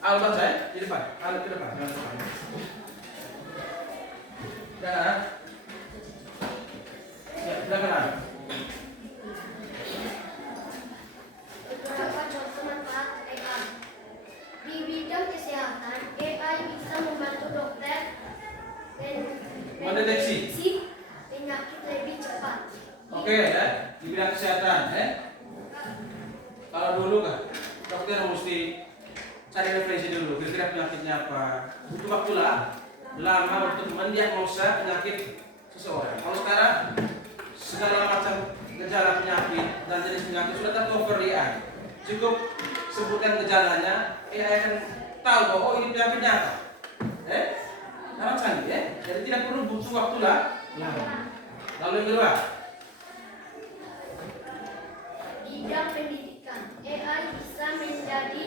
Alban saya di depan, Al ke depan, jangan depan. Jangan. Ya, silakan. Beberapa contoh manfaat AI. Di bidang kesehatan, AI bisa membantu dokter Mendeteksi penyakit lebih cepat. Oke, ya. Di bidang kesehatan, Kalau dulu kan, dokter mesti cari referensi dulu, kira-kira penyakitnya apa. Butuh waktu lama untuk mendiagnosa penyakit seseorang. Kalau sekarang segala macam gejala penyakit dan jenis penyakit sudah tercover di AI. Cukup sebutkan gejalanya, AI akan tahu bahwa ini penyakitnya apa. Sangat canggih, Jadi tidak perlu butuh waktu lama. Lalu yang kedua, Bidang pendidikan, AI bisa menjadi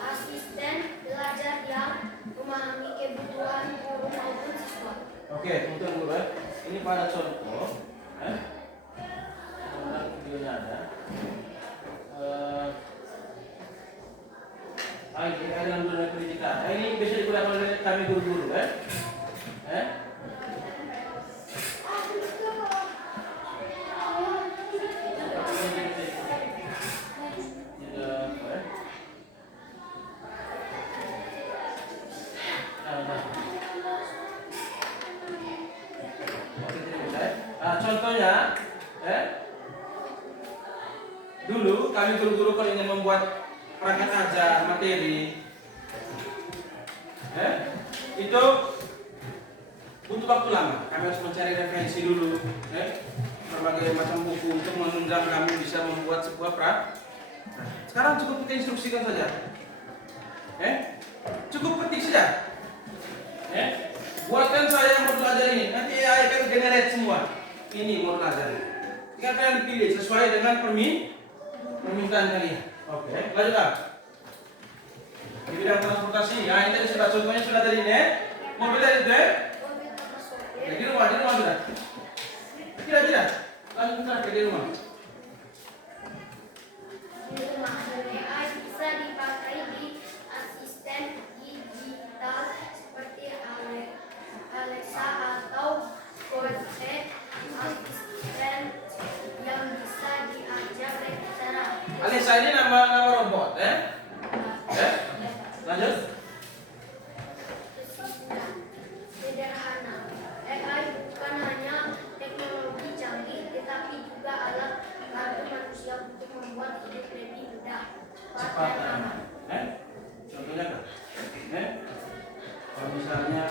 asisten belajar yang memahami kebutuhan guru maupun siswa. oke, tunggu dulu Ini pada contoh, videonya ada. Ini dalam dunia pendidikan. Ini bisa digunakan oleh kami guru-guru, Contohnya, dulu kami guru-guru kalau ingin membuat perangkat ajar materi, itu butuh waktu lama. Kami harus mencari referensi dulu, berbagai macam buku untuk menunjang kami bisa membuat sebuah Sekarang cukup kita instruksikan saja, cukup ketik saja, buatkan saya modul ajar ini. Nanti AI akan generate semua. Ini modul ajar ini. Tinggal kalian pilih sesuai dengan permintaan kalian. Oke, lanjutkan. Di bidang transportasi, ini tadi sudah contohnya sudah tadi mobil tadi Mobil tanpa sopir. di rumah sudah. Tidak. Langsung terakhir di rumah. Di rumah, AI bisa dipakai di asisten digital seperti Alexa atau Cortez, asisten yang bisa diajak berbicara. Alisa ini nama robot, Lanjut. Sederhana, AI bukan hanya teknologi canggih, tetapi juga alat bantu manusia untuk membuat hidup lebih mudah, cepat dan aman. Contohnya kan? Kalau misalnya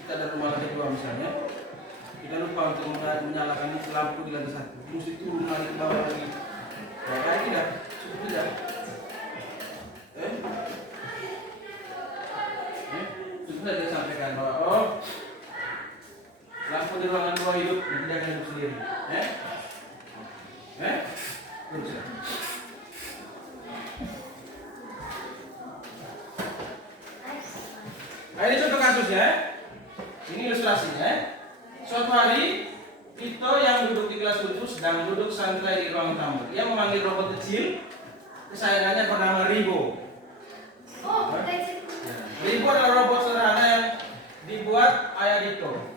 kita ada rumah lantai 2 misalnya, kita lupa untuk menyalakan lampu di lantai 1, mesti turun lagi ke bawah lagi. Kayak tidak, cukup tidak. Cukup saja sampaikan bahwa lampu di ruangan 2 hidup, tidak akan hidup sendiri. Terus ya. Nah, ini contoh kasusnya. Ini ilustrasinya. Suatu hari Vito yang duduk di kelas khusus sedang duduk santai di ruang tamu. Ia memanggil robot kecil kesayangannya bernama Ribo. Ribo adalah robot sederhana yang dibuat ayah Vito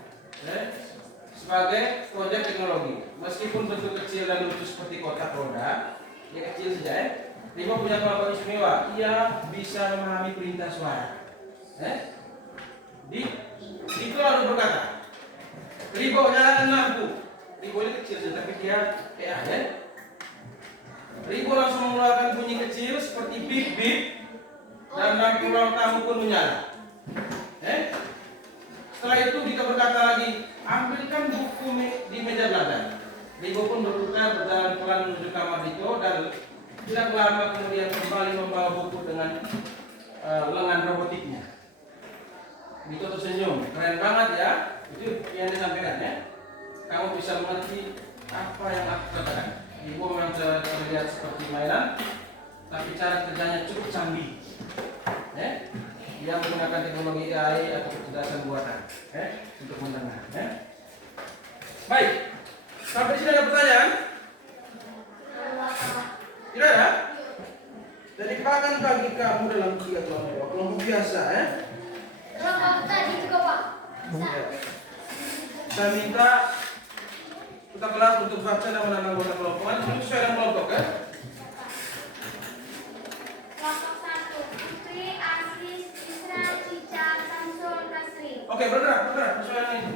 sebagai proyek teknologi. Meskipun bentuk kecil dan lucu seperti kotak roda, dia kecil saja. Ribo punya kemampuan istimewa. Ia bisa memahami perintah suara. Vito lalu berkata, Ribo nyalakan lampu. Ribo ini kecil saja, tapi dia Ribo langsung mengeluarkan bunyi kecil seperti bip bip dan lampu ruang tamu pun menyala. Setelah itu Vito berkata lagi, ambilkan buku di meja belakang. Ribo pun berputar berjalan pelan menuju kamar Vito dan tidak lama kemudian kembali membawa buku dengan lengan robotiknya. Vito tersenyum, keren banget ya. Itu yang disampaikan Kamu bisa mengerti apa yang aku katakan. Ibu memang terlihat seperti mainan, tapi cara kerjanya cukup canggih. yang menggunakan teknologi AI atau kecerdasan buatan, untuk mendengar. Baik, sampai di sini ada pertanyaan? Tidak ada? Jadi akan bagi kamu dalam 3 kelompok, kelompok biasa, Kelompok tadi juga Pak. Saya minta kita kelas untuk baca nama-nama anggota kelompok. Ini sesuai dengan kelompok, Kelompok 1, Putri, Asis, Isra, Cica, Samsul, Kasri. Oke, bergerak, sesuai dengan itu.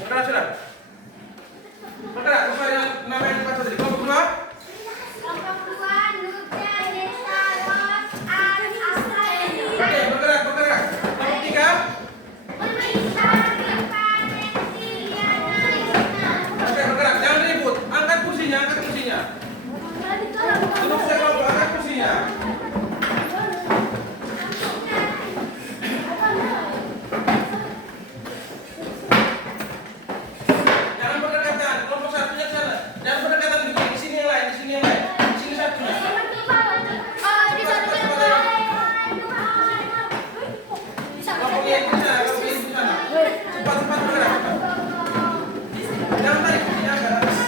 Bergerak, sudah. Bergerak, sesuai dengan nama yang dibaca tadi. Kelompok 2. Kelompok 2, Nurja, Desa, Ros, Ar, Asri. Oke, bergerak. Kelompok 3. Melisa, Rifa, Nancy, Liana, Irina. Oke, bergerak. Jangan ribut. Angkat kursinya. Untuk saya kelompok, angkat kursinya. Jangan berdekatan. Kelompok satunya ke sana. Jangan berdekatan begini. Di sini yang lain. Di sini satunya. Kelompok yang di sana. Cepat bergerak. Jangan tarik kursinya ke atas.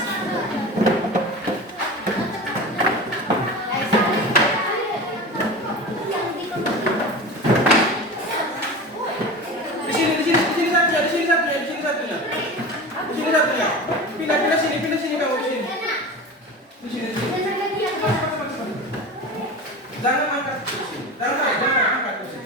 Di sini satunya. Pindah sini kamu di sini. Di sini. Cepat. Jangan angkat kursi. Jangan angkat kursi.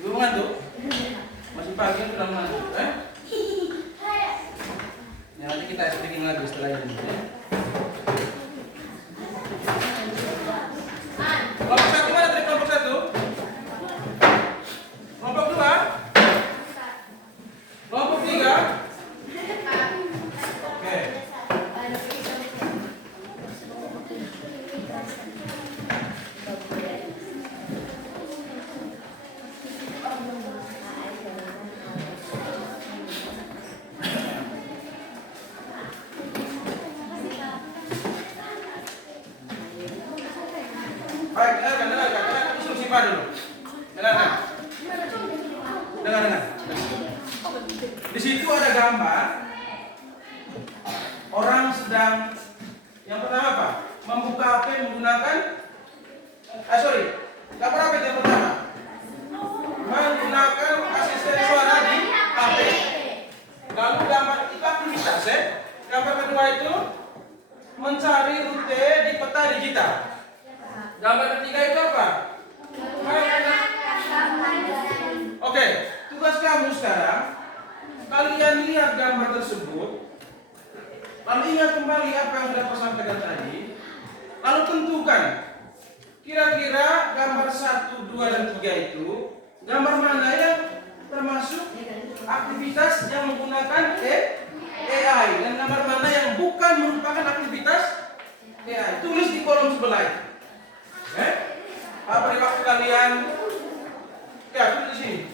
Ibu mengantuk? Masih pagi sudah mengantuk, Ya, nanti kita speaking lagi setelah ini, Kelompok 1 mana tadi kelompok 1? Kelompok 2? Kelompok 3? Oke. Baik, dengarkan instruksi Pak dulu. Dengarkan. Di situ ada gambar orang sedang yang pertama apa? Membuka HP menggunakan gambar apa itu yang pertama? Menggunakan asisten suara di HP. Lalu gambar itu aktivitas, Gambar kedua itu mencari rute di peta digital. Gambar ketiga itu apa? Oke, tugas kamu sekarang, kalian lihat gambar tersebut, lalu ingat kembali apa yang sudah saya sampaikan tadi, lalu tentukan kira-kira gambar 1, 2, dan 3 itu gambar mana yang termasuk aktivitas yang menggunakan AI dan gambar mana yang bukan merupakan aktivitas AI. Tulis di kolom sebelah itu. Beri waktu kalian. Ya, tulis di sini.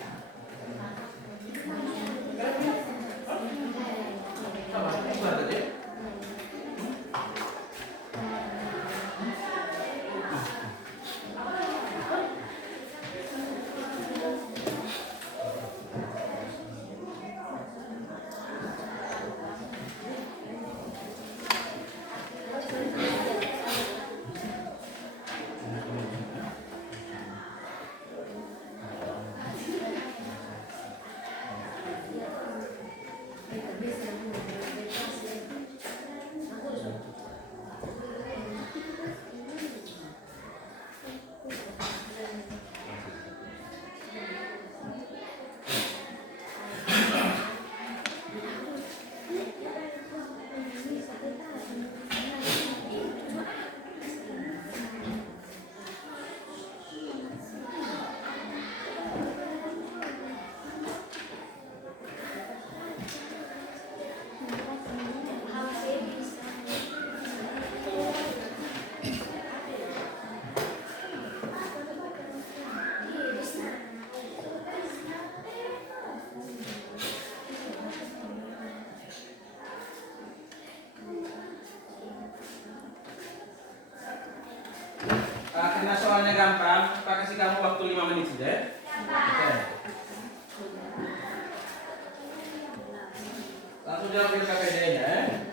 karena soalnya gampang, Pak kasih kamu waktu 5 menit saja ya. Oke. Langsung jawab KPD-nya ya.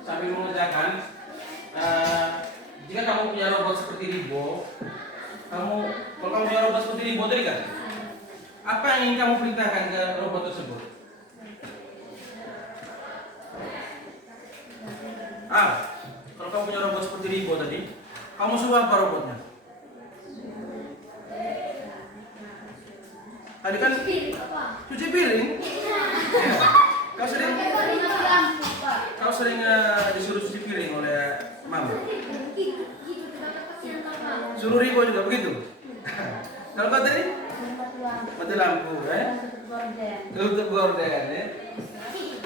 Sambil mengerjakan, jika kamu punya robot seperti Ribo, kalau kamu punya robot seperti Ribo tadi kan, apa yang ingin kamu perintahkan ke robot tersebut? Kalau kamu punya robot seperti Ribo tadi, kamu suruh apa robotnya? Tadi kan cuci piring. Ya. Kau sering disuruh cuci piring oleh mama. Suruh Ribo juga begitu. Kalau kau tadi mati lampu, tutup gorden, ya.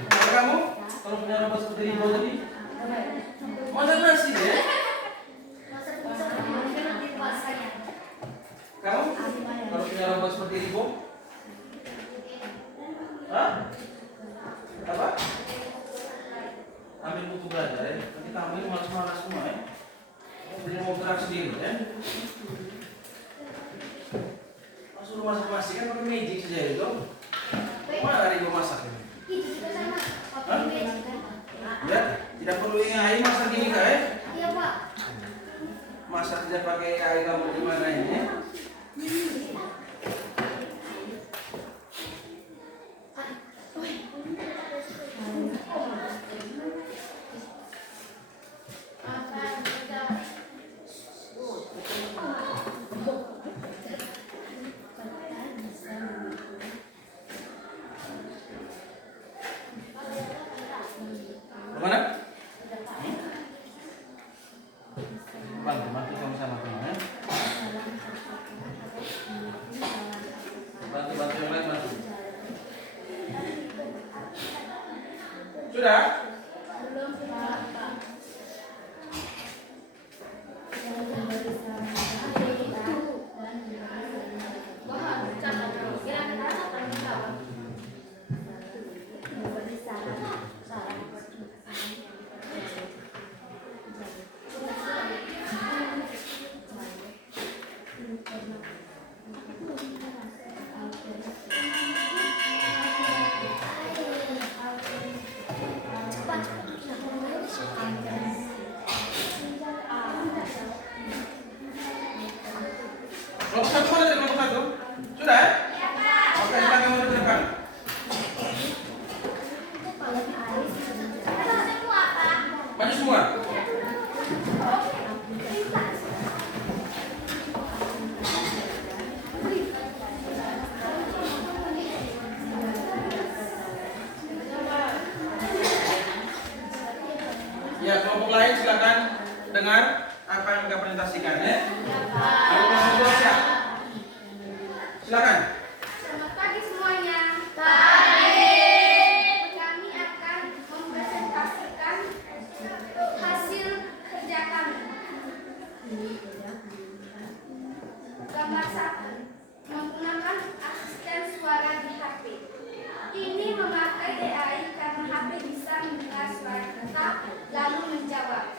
Kalau kamu, kalau punya robot seperti Ribo tadi, masak nasi ya. Kamu, kalau punya robot seperti Ribo, apa? Ambil buku belajar ya. Nanti kamu ini malas-malas semua ya. Belum mau gerak sendiri ya. Suruh masak-masak kan pakai magic saja itu. Mana Ribo masak ini? Ya, tidak perlu AI masak gini kak ya? Iya Pak. Masak tidak pakai AI kamu gimana ini? Mana? Bantu sama-sama teman ya. Bantu yang lain bantu. Sudah? Kelompok satu mana dari kelompok satu? Sudah ya? Oke, silakan maju ke depan. Maju semua. Ya, kelompok lain silakan dengar apa yang mereka presentasikan ya. Ayo kelompok dua siap. Silakan. Selamat pagi semuanya. Pagi. Kami akan mempresentasikan hasil kerja kami. Gambar 1. Menggunakan asisten suara di HP. Ini memakai AI karena HP bisa mendengar suara kita lalu menjawab.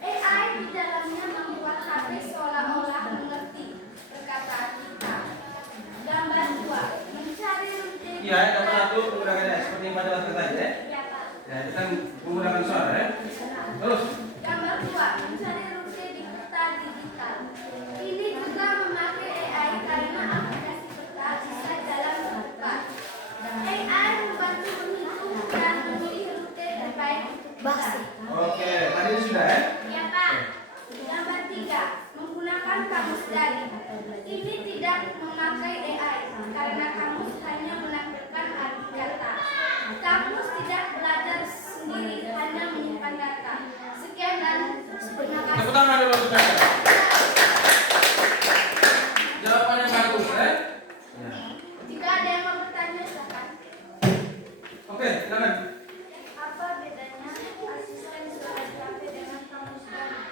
AI di dalamnya membuat HP seolah-olah mengerti perkataan kita. Gambar 2. Mencari rute. Iya, gambar satu menggunakan ya, seperti yang pada waktu tadi ya. Ya, Pak. Ya, kita menggunakan suara ya. Terus. Gambar 2. Mencari rute di peta digital. Ini juga memakai AI karena aplikasi peta bisa jalan cepat. AI membantu menghitung dan memilih rute terbaik untuk kita. Oke, tadi sudah ya. Ya, Pak. Gambar 3. Menggunakan kamus daring. Ini tidak memakai AI karena kamus hanya menampilkan arti kata. Kamus tidak belajar sendiri, hanya menyimpan data. Sekian dan terima kasih. Tepuk tangan dulu untuk mereka. Jawabannya bagus ya. Ya. Jika ada yang mau bertanya, silakan. Oke, silakan. Apa bedanya asisten suara di HP dengan kamus daring?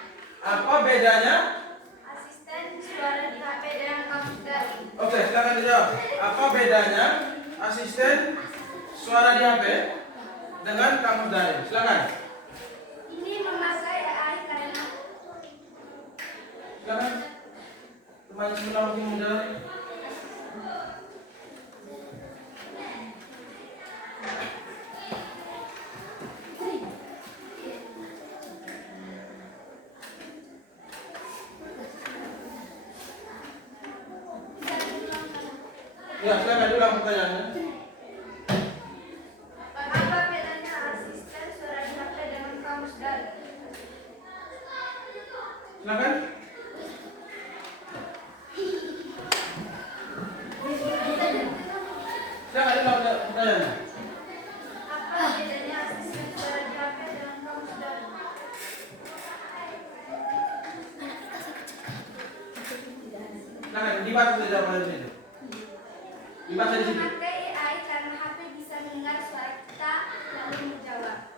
bedanya? Asisten suara di HP dengan kamus dari. Oke, silakan dijawab. Apa bedanya asisten suara di HP dengan kamus daring? Silakan. Ini memakai AI karena Silakan. Teman sebelah mungkin mendengar. Ya, silakan ulang pertanyaannya. apa bedanya asisten suara di HP dengan kamus dari? Silakan. Silakan ulang pertanyaannya. Apa bedanya asisten suara di HP dengan kamus dari? Silakan dibaca saja jawabannya di situ. Dibaca di situ. Memakai AI karena HP bisa mendengar suara kita lalu menjawab.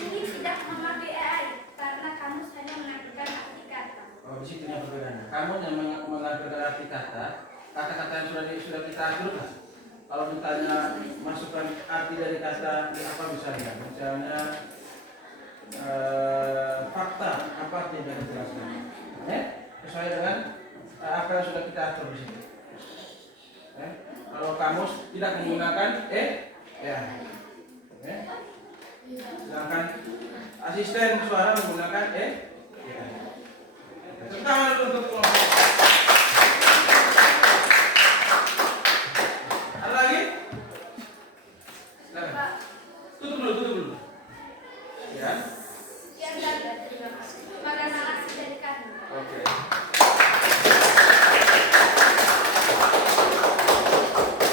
Ini tidak memakai AI karena kamus hanya menampilkan arti kata. Oh, di situ yang perbedaannya. Kamu yang menampilkan arti kata, kata-kata yang sudah kita atur kan? Kalau ditanya masukkan arti dari kata apa misalnya? Misalnya fakta, apa arti yang kita jelaskan? Sesuai dengan apa yang sudah kita atur di situ. Kalau kamus tidak menggunakan ya. Sedangkan asisten suara menggunakan ya. Tepuk tangan dulu untuk kelompok. Ada lagi? Silakan. Tutup dulu. Ya. Sekian saja, terima kasih. Terima kasih dari kami. Oke.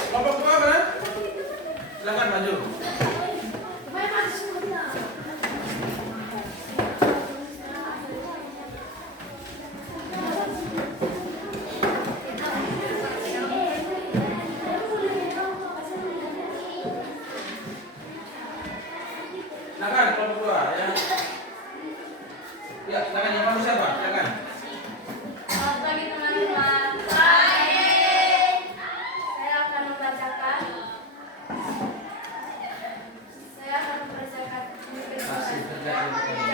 Kelompok kedua mana? Silakan maju. Silakan kelompok kedua ya. Ya, silakan yang kamu siapa? Silakan. Selamat pagi teman-teman. Baik. Saya akan membacakan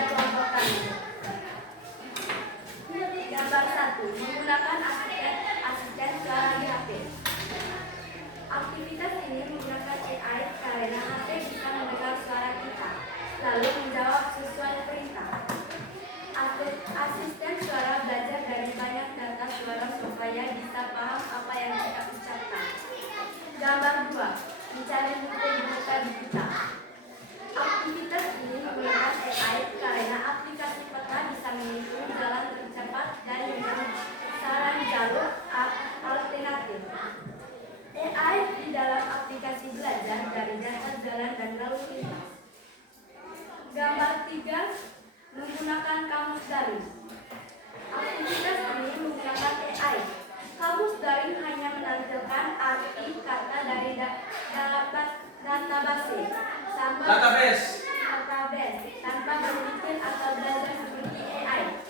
kelompokkan. Gambar 1. Menggunakan asisten suara di HP. Aktivitas ini menggunakan AI karena HP bisa mendengar suara kita, lalu menjawab sesuai perintah. Asisten suara belajar dari banyak data suara supaya bisa paham apa yang kita ucapkan. Gambar 2. Mencari buku berita digital. Aktivitas ini menggunakan AI karena aplikasi peta bisa menghitung jalan tercepat dan memberi saran jalur alternatif. AI di dalam aplikasi belajar dari data jalan dan lalu lintas. Gambar 3. Menggunakan kamus daring. Aktivitas ini menggunakan AI. Kamus daring hanya menampilkan arti kata dari database tanpa berpikir atau belajar seperti AI.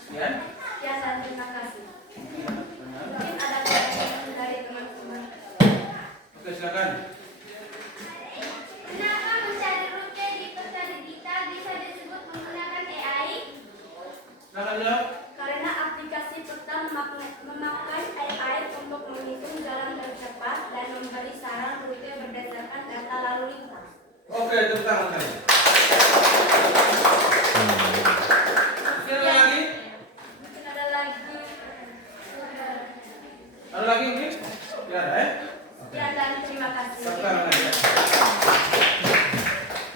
Sekian. Sekian dan terima kasih. Mungkin ada pertanyaan dari teman-teman. Oke, silakan. Kenapa mencari rute di peta digital bisa disebut menggunakan AI? Silakan jawab. Karena aplikasi peta memakai AI untuk menghitung jalan tercepat dan memberi saran rute berdasarkan data lalu lintas. Oke, tepuk tangan kali. Mungkin ada lagi? Mungkin ada lagi. Ada lagi mungkin? Ya ada ya? Sekian dan terima kasih. Tepuk tangan aja.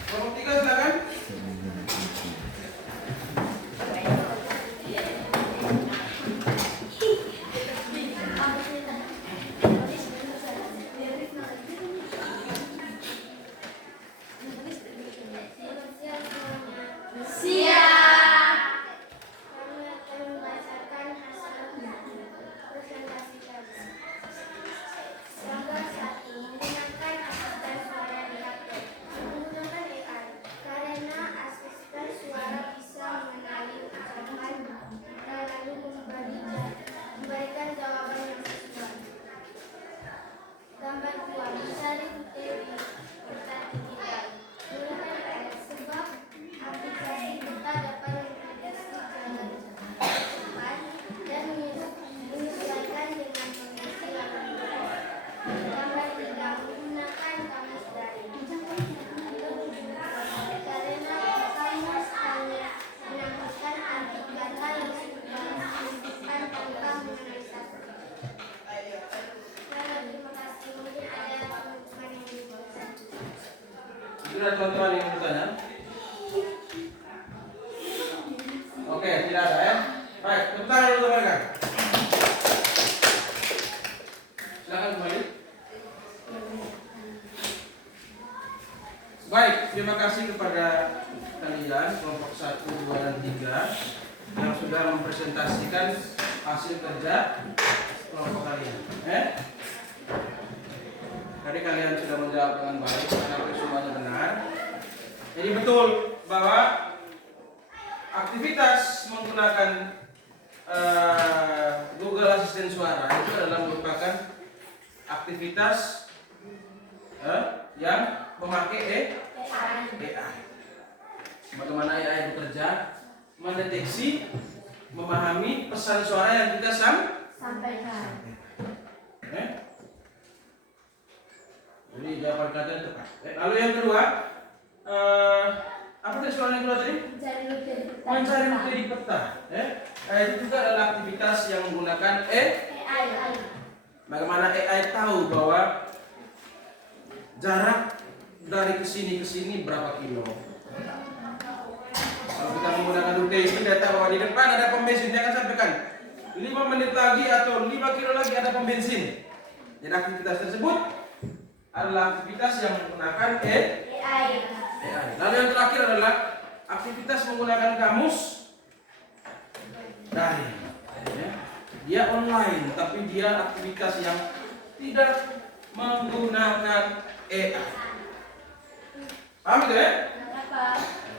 Kelompok 3 silakan. Siap. Kami akan membacakan hasil presentasi tadi. Gambar 1. Menggunakan asisten Gambar 2. Mencari bukti di peta digital. Gunakan AI sebab aplikasi peta dapat memprediksi jalan cepat dan menyesuaikan dengan kondisi lalu lintas. Gambar 3. Menggunakan kamus daring. Karena kamus hanya menambahkan arti kata yang sudah disebutkan tanpa menganalisa. Terima kasih. Mungkin ada teman-teman yang dibutuhkan. Sudah teman-teman yang bertanya? Oke, tidak ada ya. Baik, tepuk tangan dulu mereka. Silakan kembali. Baik, terima kasih kepada kalian kelompok 1, 2, dan 3 yang sudah mempresentasikan hasil kerja kelompok kalian. Tadi kalian sudah menjawab dengan baik, hampir semuanya benar. Jadi betul bahwa aktivitas menggunakan Google Assistant suara itu adalah merupakan aktivitas yang memakai AI. Bagaimana AI bekerja, mendeteksi, memahami pesan suara yang kita Sampaikan. Jadi jawaban kalian tepat. Lalu yang kedua, apa tadi soal yang kedua tadi? Mencari bukti di peta. Itu juga adalah aktivitas yang menggunakan AI. Bagaimana AI tahu bahwa jarak dari ke sini berapa kilo? Kalau kita menggunakan UTC, dia tahu bahwa di depan ada pom bensin, dia akan sampaikan 5 menit lagi atau 5 kilo lagi ada pom bensin. Jadi aktivitas tersebut adalah aktivitas yang menggunakan AI. Lalu yang terakhir adalah aktivitas menggunakan kamus daring. Dia online, tapi dia aktivitas yang tidak menggunakan AI. Paham itu ya?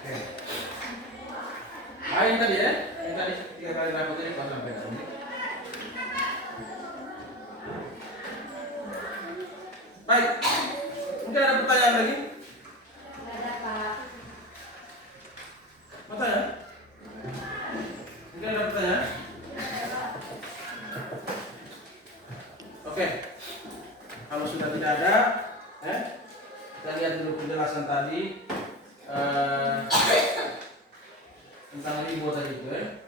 Oke. Nah, yang tadi ya, yang tadi 3 kali rapot tadi Pak sampaikan. Baik, mungkin ada pertanyaan lagi? Ada Pak. Pertanyaan? Mungkin ada pertanyaan? Oke, kalau sudah tidak ada, kita lihat dulu penjelasan tadi tentang ribo tadi itu ya.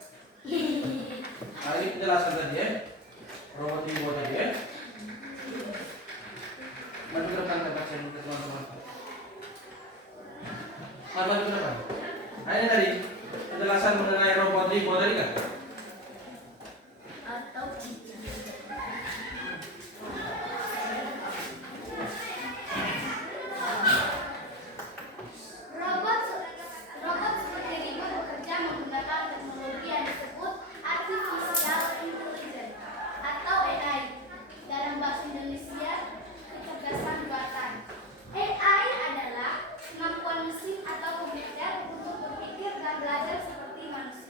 Nah, ini penjelasan tadi ya, robot ribo tadi ya. Maju ke depan tempat saya minta teman-teman. Maju ke depan. Nah, ini tadi penjelasan mengenai robot ribo tadi kan? Atau robot seperti ribu bekerja menggunakan teknologi yang disebut artificial intelligence atau AI. Dalam bahasa Indonesia, kecerdasan buatan. AI adalah kemampuan mesin atau komputer untuk berpikir dan belajar seperti manusia.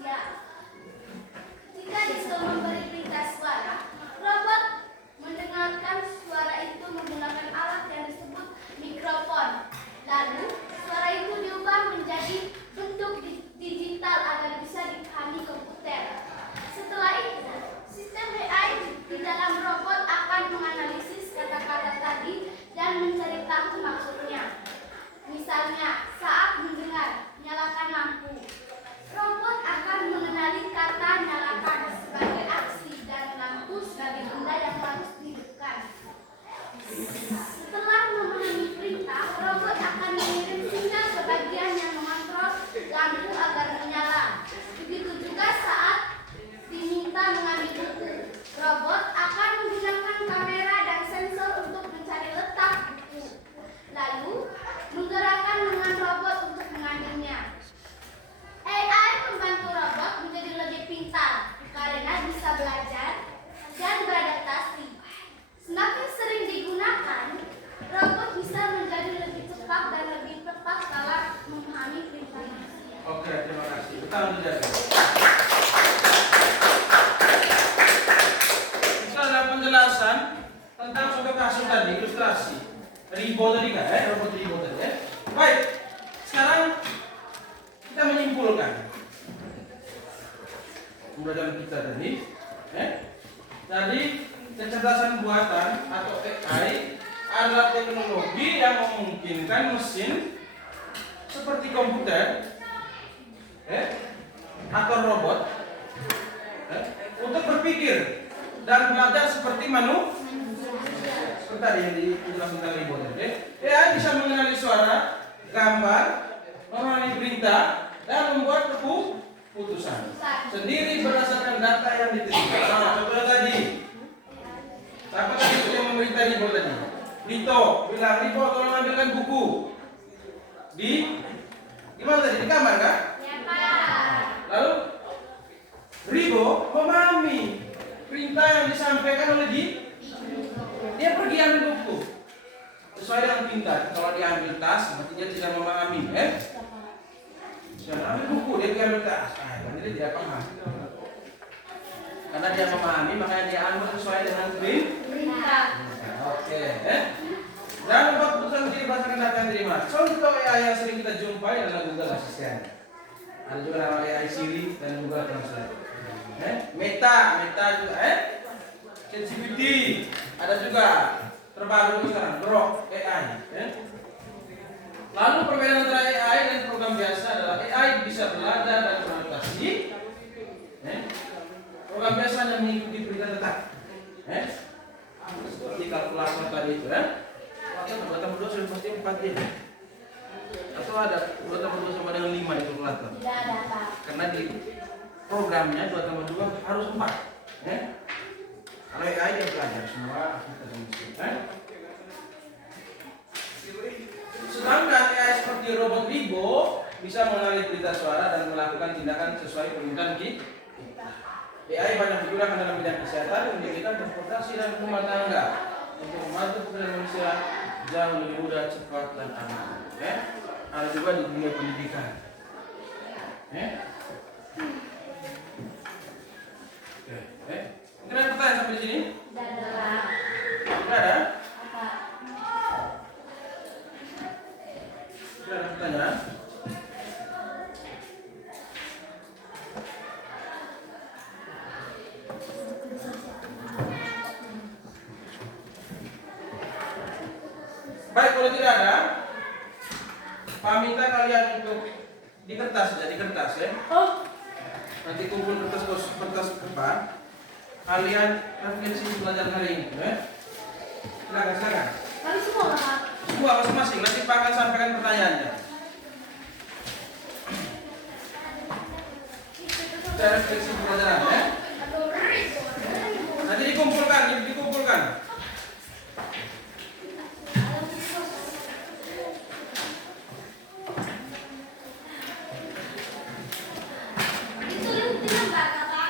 ilustrasi. Ribo tadi kan, robot ribo tadi ya. Baik, sekarang kita menyimpulkan pembelajaran kita tadi. Jadi kecerdasan buatan atau AI adalah teknologi yang memungkinkan mesin seperti komputer atau robot untuk berpikir dan belajar seperti manusia. Seperti tadi yang dijelaskan tentang robot. AI bisa mengenali suara, gambar, memahami perintah, dan membuat keputusan sendiri berdasarkan data yang diterima. Nah, contohnya tadi, siapa tadi itu yang memerintah Ribo tadi? Rito bilang, Ribo tolong ambilkan buku. Di mana tadi? Di kamar kan? Ya, Pak. Lalu Ribo memahami perintah yang disampaikan oleh dia pergi ambil buku sesuai dengan pintar. Kalau dia ambil tas, berarti dia tidak memahami. Jangan ambil buku, dia pergi ambil tas. Berarti dia tidak paham. Karena dia memahami, makanya dia ambil sesuai dengan Perintah. Oke. Dan membuat keputusan sendiri berdasarkan data yang diterima. Contoh AI yang sering kita jumpai adalah Google Assistant. Ada juga nama AI Siri dan Google Translate. Meta juga, ChatGPT. Ada juga terbaru sekarang, Grok AI. Lalu perbedaan antara AI dan program biasa adalah AI bisa belajar dan beradaptasi. Program biasa hanya mengikuti perintah tetap. Seperti kalkulator tadi itu, dua tambah dua sudah pasti 4 ya. Atau ada 2 tambah 2 sama dengan 5 di kalkulator. Tidak ada, Pak. Karena di programnya 2 tambah 2 harus 4. Kalau AI dia belajar semua kita mesti. Sedangkan AI seperti robot Ribo bisa mengenali perintah suara dan melakukan tindakan sesuai permintaan kita. AI banyak digunakan dalam bidang kesehatan, pendidikan, transportasi, dan rumah tangga untuk membantu pekerjaan manusia jauh lebih mudah, cepat, dan aman. Ada juga di dunia pendidikan. Mungkin ada pertanyaan sampai di sini? Tidak ada, Pak. Tidak ada? Apa? Tidak ada pertanyaan? Baik, kalau tidak ada, Pak minta kalian untuk di kertas saja, di kertas ya. Nanti kumpul kertas depan. Kalian refleksi pelajaran hari ini, Silakan. Kami semua, Pak. Semua masing-masing. Nanti Pak akan sampaikan pertanyaannya. Kita refleksi pelajaran ya. Nanti dikumpulkan.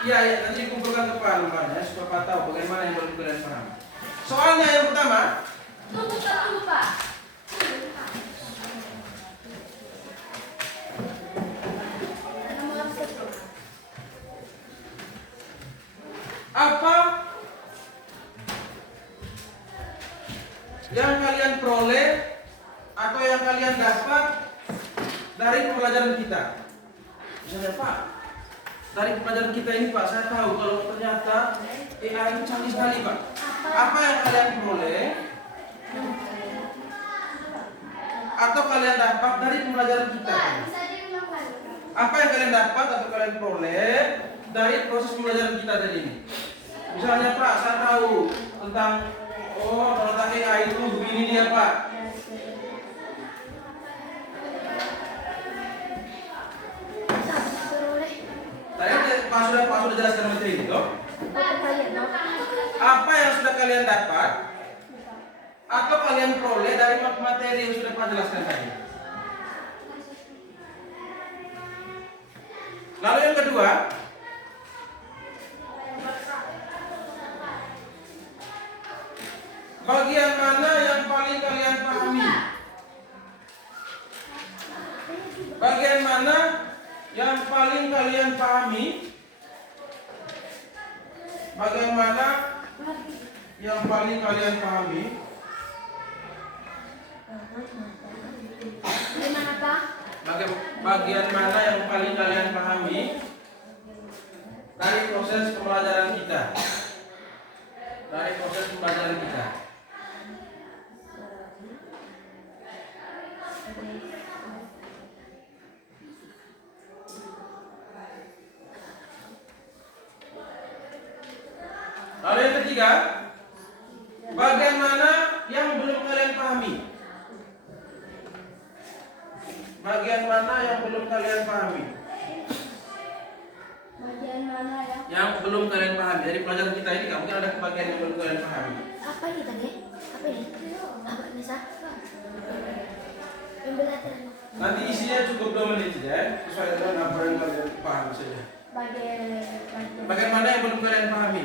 Iya, nanti dikumpulkan depan rupanya supaya Pak tahu bagaimana yang perlu kalian paham. Soalnya yang pertama, Tunggu, Pak. apa yang kalian peroleh atau yang kalian dapat dari pembelajaran kita? Misalnya Pak, dari pembelajaran kita ini Pak, saya tahu kalau ternyata AI itu canggih sekali Pak. Apa yang kalian peroleh atau kalian dapat dari pembelajaran kita? Apa yang kalian dapat atau kalian peroleh dari proses pembelajaran kita tadi ini? Misalnya Pak, saya tahu tentang ternyata AI itu begini dia Pak. Pak sudah jelaskan materi itu. Apa yang sudah kalian dapat atau kalian peroleh dari materi yang sudah Pak jelaskan tadi? Lalu yang kedua, bagian mana yang paling kalian pahami? Bagian mana yang paling kalian pahami? Bagian mana yang paling kalian pahami? bagian mana yang paling kalian pahami dari proses pembelajaran kita? Dari proses pembelajaran kita. Lalu yang ketiga, bagian mana yang belum kalian pahami? Bagian mana yang belum kalian pahami? Bagian mana ya? Yang belum kalian pahami dari pelajaran kita ini, mungkin ada bagian yang belum kalian pahami. Apa ini tadi? Apa ini? Apa ini sah? Yang belajar. Nanti isinya cukup 2 menit ya, sesuai dengan apa yang kalian paham saja. Bagian mana yang belum kalian pahami?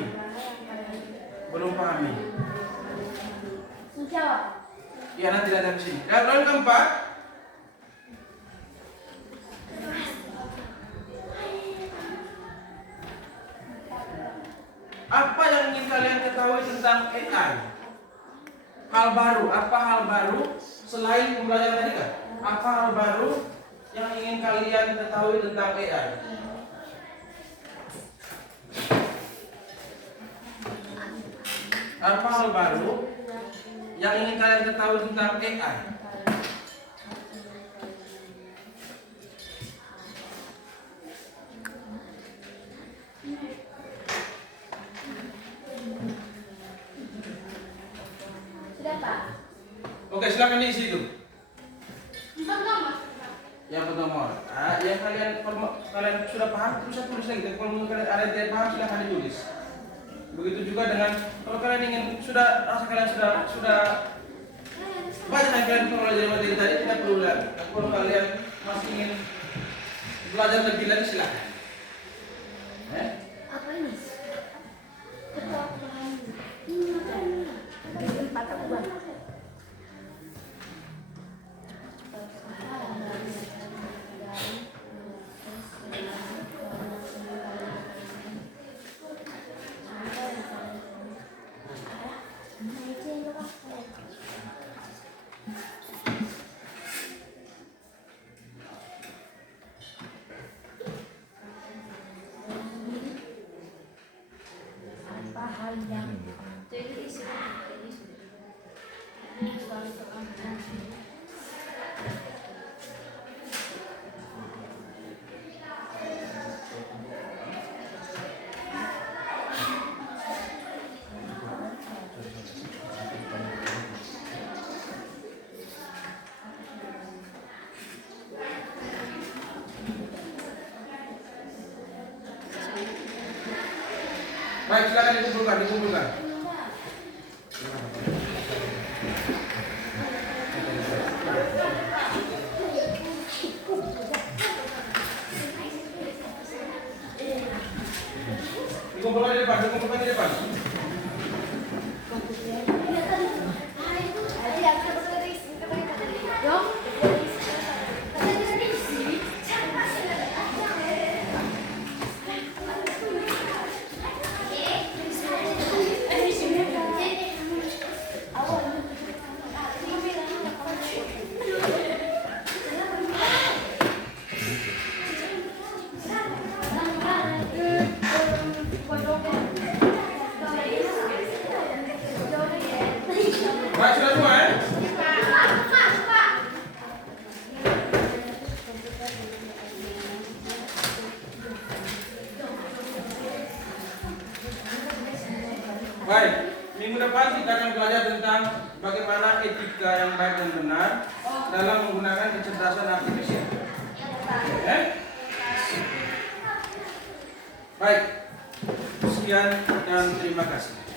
Belum pahami. Jawab. Ya nanti datang ke sini. Dan yang keempat, apa yang ingin kalian ketahui tentang AI? Hal baru, apa hal baru selain pembelajaran tadi kan? Apa hal baru yang ingin kalian ketahui tentang AI? Apa hal baru yang ingin kalian ketahui tentang AI? Sudah Pak. Oke, silakan diisi itu. Yang pertama, yang kalian sudah paham, terus tulis lagi. Kalau kalian ada yang tidak paham, silakan ditulis. Begitu juga dengan kalau kalian ingin rasa kalian sudah banyak yang kalian pelajari materi tadi, tidak perlu lagi. Kalau kalian masih ingin belajar lebih lagi, silakan. Apa ini? Empat aku bang. Baik, silakan dikumpulkan. Dikumpulkan di depan. Baik, sudah semua ya? Baik, minggu depan kita akan belajar tentang bagaimana etika yang baik dan benar dalam menggunakan kecerdasan artifisial. Baik, sekian dan terima kasih.